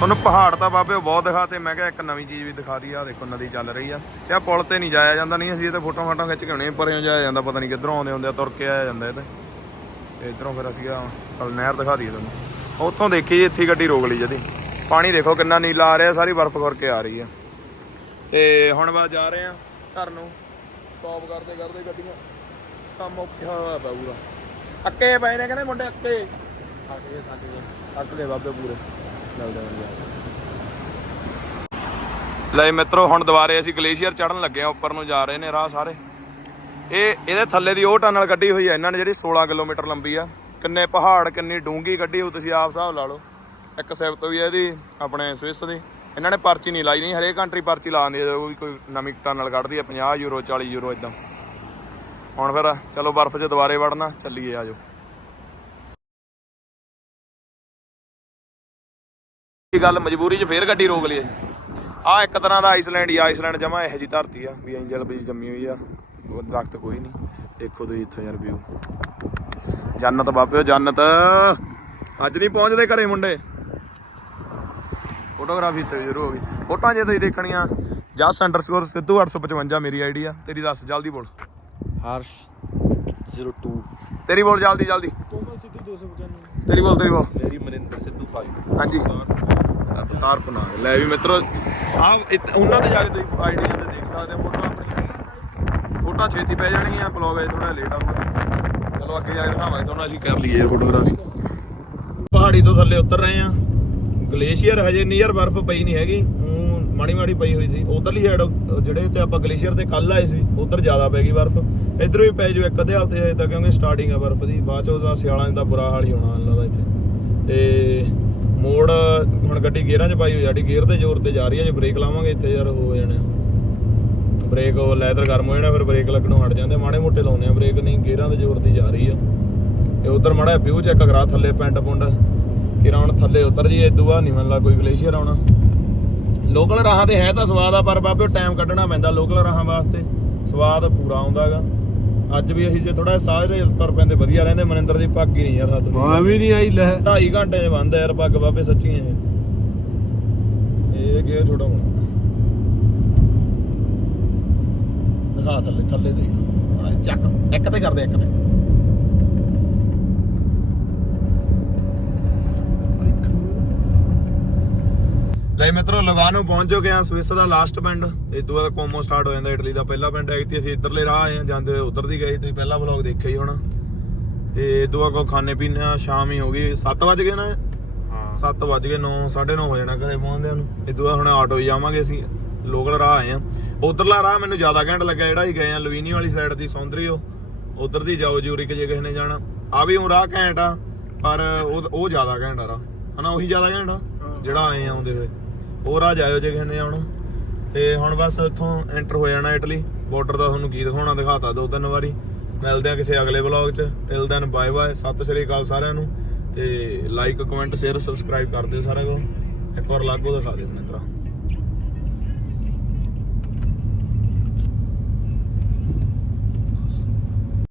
ਤਾਂ ਬਾਬੇ ਬਹੁਤ ਦਿਖਾਤੇ ਮੈਂ ਕਿਹਾ ਇੱਕ ਨਵੀਂ ਚੀਜ਼ ਵੀ ਦਿਖਾ ਰਹੀ ਆ ਦੇਖੋ ਨਦੀ ਚੱਲ ਰਹੀ ਆ। ਤੇ ਆ ਪੁਲ ਤੇ ਨਹੀਂ ਜਾਇਆ ਜਾਂਦਾ ਨਹੀਂ, ਅਸੀਂ ਇਹ ਫੋਟੋ ਫਾਟੋ ਖਿੱਚ ਕੇ ਆਉਣੇ ਪਰਿਓਂ ਜਾਇਆ ਜਾਂਦਾ, ਪਤਾ ਨਹੀਂ ਕਿੱਧਰੋਂ ਆਉਂਦੇ ਹੁੰਦੇ ਆ, ਤੁਰ ਕੇ ਆਇਆ ਜਾਂਦਾ ਇਹ ਤੇ। ਇਧਰੋਂ ਫਿਰ ਅਸੀਂ ਆ ਨਹਿਰ ਦਿਖਾ ਦਈਏ ਤੁਹਾਨੂੰ। ਉੱਥੋਂ ਦੇਖੀ ਜੀ, ਇੱਥੇ ਗੱਡੀ ਰੋਕ ਲਈ ਜਦੀ। ਪਾਣੀ ਦੇਖੋ ਕਿੰਨਾ ਨੀਲਾ ਆ ਰਿਹਾ, ਸਾਰੀ ਬਰਫ਼ ਖੁਰ ਕੇ ਆ ਰਹੀ ਆ। ਤੇ ਹੁਣ ਬਾਅਦ ਜਾ ਰਹੇ ਆ ਘਰ ਨੂੰ ਸਟਾਪ ਕਰਦੇ ਕਰਦੇ ਗੱਡੀਆਂ। ਕੰਮ ਔਖਾ ਹੋਇਆ ਪੂਰਾ। ਅੱਕੇ ਪਏ ਨੇ ਕਹਿੰਦੇ ਮੁੰਡੇ ਅੱਕੇ। ਅੱਕੇ ਅੱਕੇ ਬਾਬੇ ਪੂਰੇ। ਮਿਲਦੇ ਹਾਂ ਲੈ ਮਿੱਤਰੋ, ਹੁਣ ਦੁਬਾਰੇ ਅਸੀਂ ਗਲੇਸ਼ੀਅਰ ਚੜਨ ਲੱਗੇ ਆ ਉੱਪਰ ਨੂੰ ਜਾ ਰਹੇ ਨੇ ਰਾਹ ਸਾਰੇ। ਇਹ, ਇਹਦੇ ਥੱਲੇ ਦੀ ਉਹ ਟਨਲ ਕੱਢੀ ਹੋਈ ਆ ਇਹਨਾਂ ਨੇ, ਜਿਹੜੀ 16 ਕਿਲੋਮੀਟਰ ਲੰਬੀ ਆ। ਕਿੰਨੇ ਪਹਾੜ, ਕਿੰਨੀ ਡੂੰਗੀ ਕੱਢੀ ਹੋ ਤੁਸੀਂ ਆਪ ਹਿਸਾਬ ਲਾ ਲਓ। ਇੱਕ ਸਿਫਤ ਵੀ ਆ ਇਹਦੀ, ਆਪਣੇ ਸਵਿਸ ਦੀ। ਇਹਨਾਂ ਨੇ ਪਰਚੀ ਨਹੀਂ ਲਾਈ ਨਹੀਂ, ਹਰੇਕ ਕੰਟਰੀ ਪਰਚੀ ਲਾ ਦਿੰਦੀ ਹੈ ਜਦੋਂ ਵੀ ਕੋਈ ਨਵੀਂ ਟਨਲ ਕੱਢਦੀ ਆ 50 ਯੂਰੋ 40 ਯੂਰੋ ਇਦਾਂ ਹੁਣ ਫਿਰ, ਚਲੋ ਬਰਫ਼ 'ਚ ਦੁਬਾਰੇ ਵੜਨਾ, ਚੱਲੀਏ ਆਜੋ ਇਹ ਗੱਲ ਮਜਬੂਰੀ 'ਚ ਫੇਰ ਗੱਡੀ ਰੋਕ ਲਈ ਅਸੀਂ। ਆ ਇੱਕ ਤਰ੍ਹਾਂ ਦਾ ਆਈਸਲੈਂਡ ਹੀ ਆਈਸਲੈਂਡ ਜਮਾ ਇਹੋ ਜੀ ਧਰਤੀ ਆ ਵੀ ਐਂਜਲ ਵੀ ਜੰਮੀ ਹੋਈ ਆ ਉਹ ਦਰਖਤ ਕੋਈ ਨਹੀਂ। ਦੇਖੋ ਤੁਸੀਂ ਇੱਥੇ ਯਾਰ ਵਿਊ ਜੰਨਤ ਬਾਬਿਓ ਜੰਨਤ। ਅੱਜ ਨਹੀਂ ਪਹੁੰਚਦੇ ਘਰੇ ਮੁੰਡੇ। ਫੋਟੋਗ੍ਰਾਫੀ ਤੇ ਸ਼ੁਰੂ ਹੋ ਗਈ। ਫੋਟੋਆਂ ਜੇ ਤੁਸੀਂ ਦੇਖਣੀਆਂ ਜਸ ਅੰਡਰਸਕੋਰ ਸਿੱਧੂ 855 ਮੇਰੀ ਆਈਡੀ ਆ। ਤੇਰੀ ਦੱਸ ਜਲਦੀ ਬੋਲ। ਹਰਸ਼ 02 ਤੇਰੀ ਬੋਲ ਜਲਦੀ ਜਲਦੀ। ਕੋਮਲ ਸਿੱਧੂ 295 ਤੇਰੀ ਬੋਲ ਤੇਰੀ ਬੋਲ। ਮੇਰੀ ਮਨਿੰਦਰ ਸਿੱਧੂ 5 ਹਾਂਜੀ। ਅਵਤਾਰ ਬਣਾ ਲੈ ਵੀ ਮਿੱਤਰੋ ਆ ਉਹਨਾਂ ਤੇ ਜਾ ਕੇ ਤੁਸੀਂ ਆਈਡੀਆ ਤੇ ਦੇਖ ਸਕਦੇ ਹੋ ਫੋਟੋ ਆਪਣੀਆਂ। ਫੋਟੋਆਂ ਛੇਤੀ ਪੈ ਜਾਣਗੀਆਂ ਬਲੌਗ ਅਜੇ ਥੋੜਾ ਲੇਟ ਆਊਗਾ ਚਲੋ ਅੱਗੇ ਜਾ ਕੇ ਦਿਖਾਵਾਂਗੇ ਤੁਹਾਨੂੰ ਅਸੀਂ ਕਰ ਲਈਏ ਫੋਟੋਗ੍ਰਾਫੀ ਪਹਾੜੀ ਤੋਂ ਥੱਲੇ ਉਤਰ ਰਹੇ ਆ ਗਲੇਸ਼ੀਅਰ ਹਜੇ ਨੀਅਰ ਬਰਫ਼ ਪਈ ਨਹੀਂ ਹੈਗੀ ਮਾੜੀ ਮਾੜੀ ਪਈ ਹੋਈ ਸੀ। ਉਧਰਲੀ ਸਾਈਡ ਜਿਹੜੇ ਤੇ ਆਪਾਂ ਗਲੇਸ਼ੀਅਰ ਤੇ ਕੱਲ ਆਏ ਸੀ, ਉਧਰ ਜ਼ਿਆਦਾ ਪੈ ਗਈ ਬਰਫ਼। ਇਧਰੋਂ ਵੀ ਪੈ ਜੋ ਇੱਕ ਅੱਧੇ ਹਫ਼ਤੇ, ਹਜੇ ਤਾਂ ਕਿਉਂਕਿ ਸਟਾਰਟਿੰਗ ਆ ਬਰਫ਼ ਦੀ। ਬਾਅਦ ਚ ਉਹਦਾ ਸਿਆਲਾਂ ਦਾ ਬੁਰਾ ਹਾਲ ਹੀ ਹੋਣਾ ਲੱਗਦਾ ਇੱਥੇ। ਤੇ ਮੋੜ ਹੁਣ ਗੱਡੀ ਗੇਅਰਾਂ 'ਚ ਪਾਈ ਹੋਈ ਸਾਡੀ ਗੇਅਰ ਦੇ ਜ਼ੋਰ ਤੇ ਜਾ ਰਹੀ ਹੈ ਜੇ ਬ੍ਰੇਕ ਲਾਵਾਂਗੇ ਇੱਥੇ ਯਾਰ ਹੋ ਜਾਣਾ ਬ੍ਰੇਕ ਉਹ ਲੈਦਰ ਗਰਮ ਹੋ ਜਾਣਾ, ਫਿਰ ਬ੍ਰੇਕ ਲੱਗਣੋਂ ਹਟ ਜਾਂਦੇ ਮਾੜੇ ਮੋਟੇ ਲਾਉਨੇ ਆ ਬ੍ਰੇਕ ਨਹੀਂ, ਗੇਅਰਾਂ ਦੇ ਜ਼ੋਰ ਤੇ ਜਾ ਰਹੀ ਆ। ਤੇ ਉਧਰ ਮਾੜਾ ਵਿਊ ਚੈੱਕ ਕਰਾ, ਥੱਲੇ ਪੈਂਟ ਪੁੰਡ। ਕਿਰਾਂ ਹੁਣ ਥੱਲੇ ਉਤਰ ਜੀ ਇਦੋਂ ਬਾਅਦ ਨਹੀਂ ਮੈਨੂੰ ਲੱਗ ਕੋਈ ਗਲੇਸ਼ੀਅਰ ਆਉਣਾ। ਲੋਕਲ ਰਾਹਾਂ ਤੇ ਹੈ ਤਾਂ ਸਵਾਦ ਆ, ਪਰ ਬਾਬੇ ਟਾਈਮ ਕੱਢਣਾ ਪੈਂਦਾ ਲੋਕਲ ਰਾਹਾਂ ਵਾਸਤੇ। ਸਵਾਦ ਪੂਰਾ ਆਉਂਦਾਗਾ ਅੱਜ ਵੀ ਅਸੀਂ ਜੇ ਥੋੜਾ ਸਾਰੇ ਤੁਰ ਪੈਂਦੇ ਵਧੀਆ ਰਹਿੰਦੇ ਮਨਿੰਦਰ ਦੀ ਪੱਗ ਹੀ ਨਹੀਂ ਯਾਰ ਹੱਥ ਮਾਂ ਵੀ ਨਹੀਂ ਆਈ ਲੈ। 2.5 ਘੰਟੇ ਚ ਬੰਦ ਯਾਰ ਪੱਗ ਬਾਬੇ ਸੱਚੀ ਇਹ ਇਹ ਗੇਅਰ ਛੋਟਾ ਹੋਣਾ ਦਿਖਾ ਥੱਲੇ ਥੱਲੇ ਦੇ ਹਾਂ, ਚੱਕ ਇੱਕ ਤੇ ਕਰਦੇ ਇੱਕ ਤੇ। ਲੈ ਮਿੱਤਰੋ ਲਗਾਨੋ ਪਹੁੰਚ ਚੁੱਕੇ ਆ ਸਵਿਸ ਦਾ ਲਾਸਟ ਪਿੰਡ। ਇਸ ਤੋਂ ਬਾਅਦ ਕੋਮੋ ਸਟਾਰਟ ਹੋ ਜਾਂਦਾ ਇਟਲੀ ਦਾ ਪਹਿਲਾ ਪਿੰਡ ਹੈ। ਇੱਥੇ ਅਸੀਂ ਇੱਧਰਲੇ ਰਾਹ ਆਏ ਆ ਜਾਂਦੇ ਹੋਏ ਉਧਰ ਦੀ ਗਏ ਤੁਸੀਂ ਪਹਿਲਾ ਵਲੌਗ ਦੇਖਿਆ ਹੀ ਹੋਣਾ। ਤੇ ਇਸ ਤੋਂ ਬਾਅਦ ਕੋ ਖਾਣੇ ਪੀਣੇ ਸ਼ਾਮ ਹੀ ਹੋ ਗਈ। 7 ਵਜ ਗਏ ਨਾ ਹਾਂ। 7 ਵਜ ਗਏ 9 9:30 ਹੋ ਜਾਣਾ ਘਰੇ ਪਹੁੰਚਦਿਆਂ ਨੂੰ। ਇਸ ਤੋਂ ਬਾਅਦ ਹੁਣ ਆਟੋ 'ਚ ਜਾਵਾਂਗੇ ਅਸੀਂ ਲੋਕਲ ਰਾਹ ਆਏ ਆ ਉਧਰਲਾ ਰਾਹ ਮੈਨੂੰ ਜ਼ਿਆਦਾ ਘੈਂਟ ਲੱਗਿਆ ਜਿਹੜਾ ਹੀ ਗਏ ਆ ਲਵੀਨੀ ਵਾਲੀ ਸਾਈਡ ਦੀ ਸੌਂਦਰੀਓ ਉਧਰ ਦੀ ਜਾਓ ਜੂਰਿਕ ਜੇ ਕਿਸੇ ਨੇ ਜਾਣਾ। ਆ ਵੀ ਉਹ ਰਾਹ ਘੈਂਟ ਆ ਪਰ ਉਹ ਉਹ ਜ਼ਿਆਦਾ ਘੈਂਟ ਆ ਰਾਹ। ਹਨਾ ਉਹੀ ਜ਼ਿਆਦਾ ਘੈਂਟ ਆ ਜਿਹੜਾ ਆਏ ਆਉਂਦੇ ਹੋਏ। ਉਹ ਰਾਹ ਜਾਇਓ ਜੇ ਕਿਸੇ ਨੇ ਆਉਣਾ। ਤੇ ਹੁਣ ਬਸ ਇੱਥੋਂ ਐਂਟਰ ਹੋ ਜਾਣਾ ਇਟਲੀ ਬਾਰਡਰ ਦਾ ਤੁਹਾਨੂੰ ਕੀ ਦਿਖਾਉਣਾ, ਦਿਖਾਤਾ ਦੋ ਤਿੰਨ ਵਾਰੀ। ਮਿਲਦੇ ਆ ਕਿਸੇ ਅਗਲੇ ਵਲੌਗ 'ਚ। Till then bye bye Sat Sri ਅਕਾਲ ਸਾਰਿਆਂ ਨੂੰ। ਤੇ ਲਾਈਕ ਕਮੈਂਟ ਸ਼ੇਅਰ ਸਬਸਕ੍ਰਾਈਬ ਕਰ ਦਿਓ ਸਾਰਿਆਂ ਕੋ ਇੱਕ ਵਾਰ ਲਾਗੋ ਦਿਖਾ ਦਿਓ ਮਿੱਤਰਾ।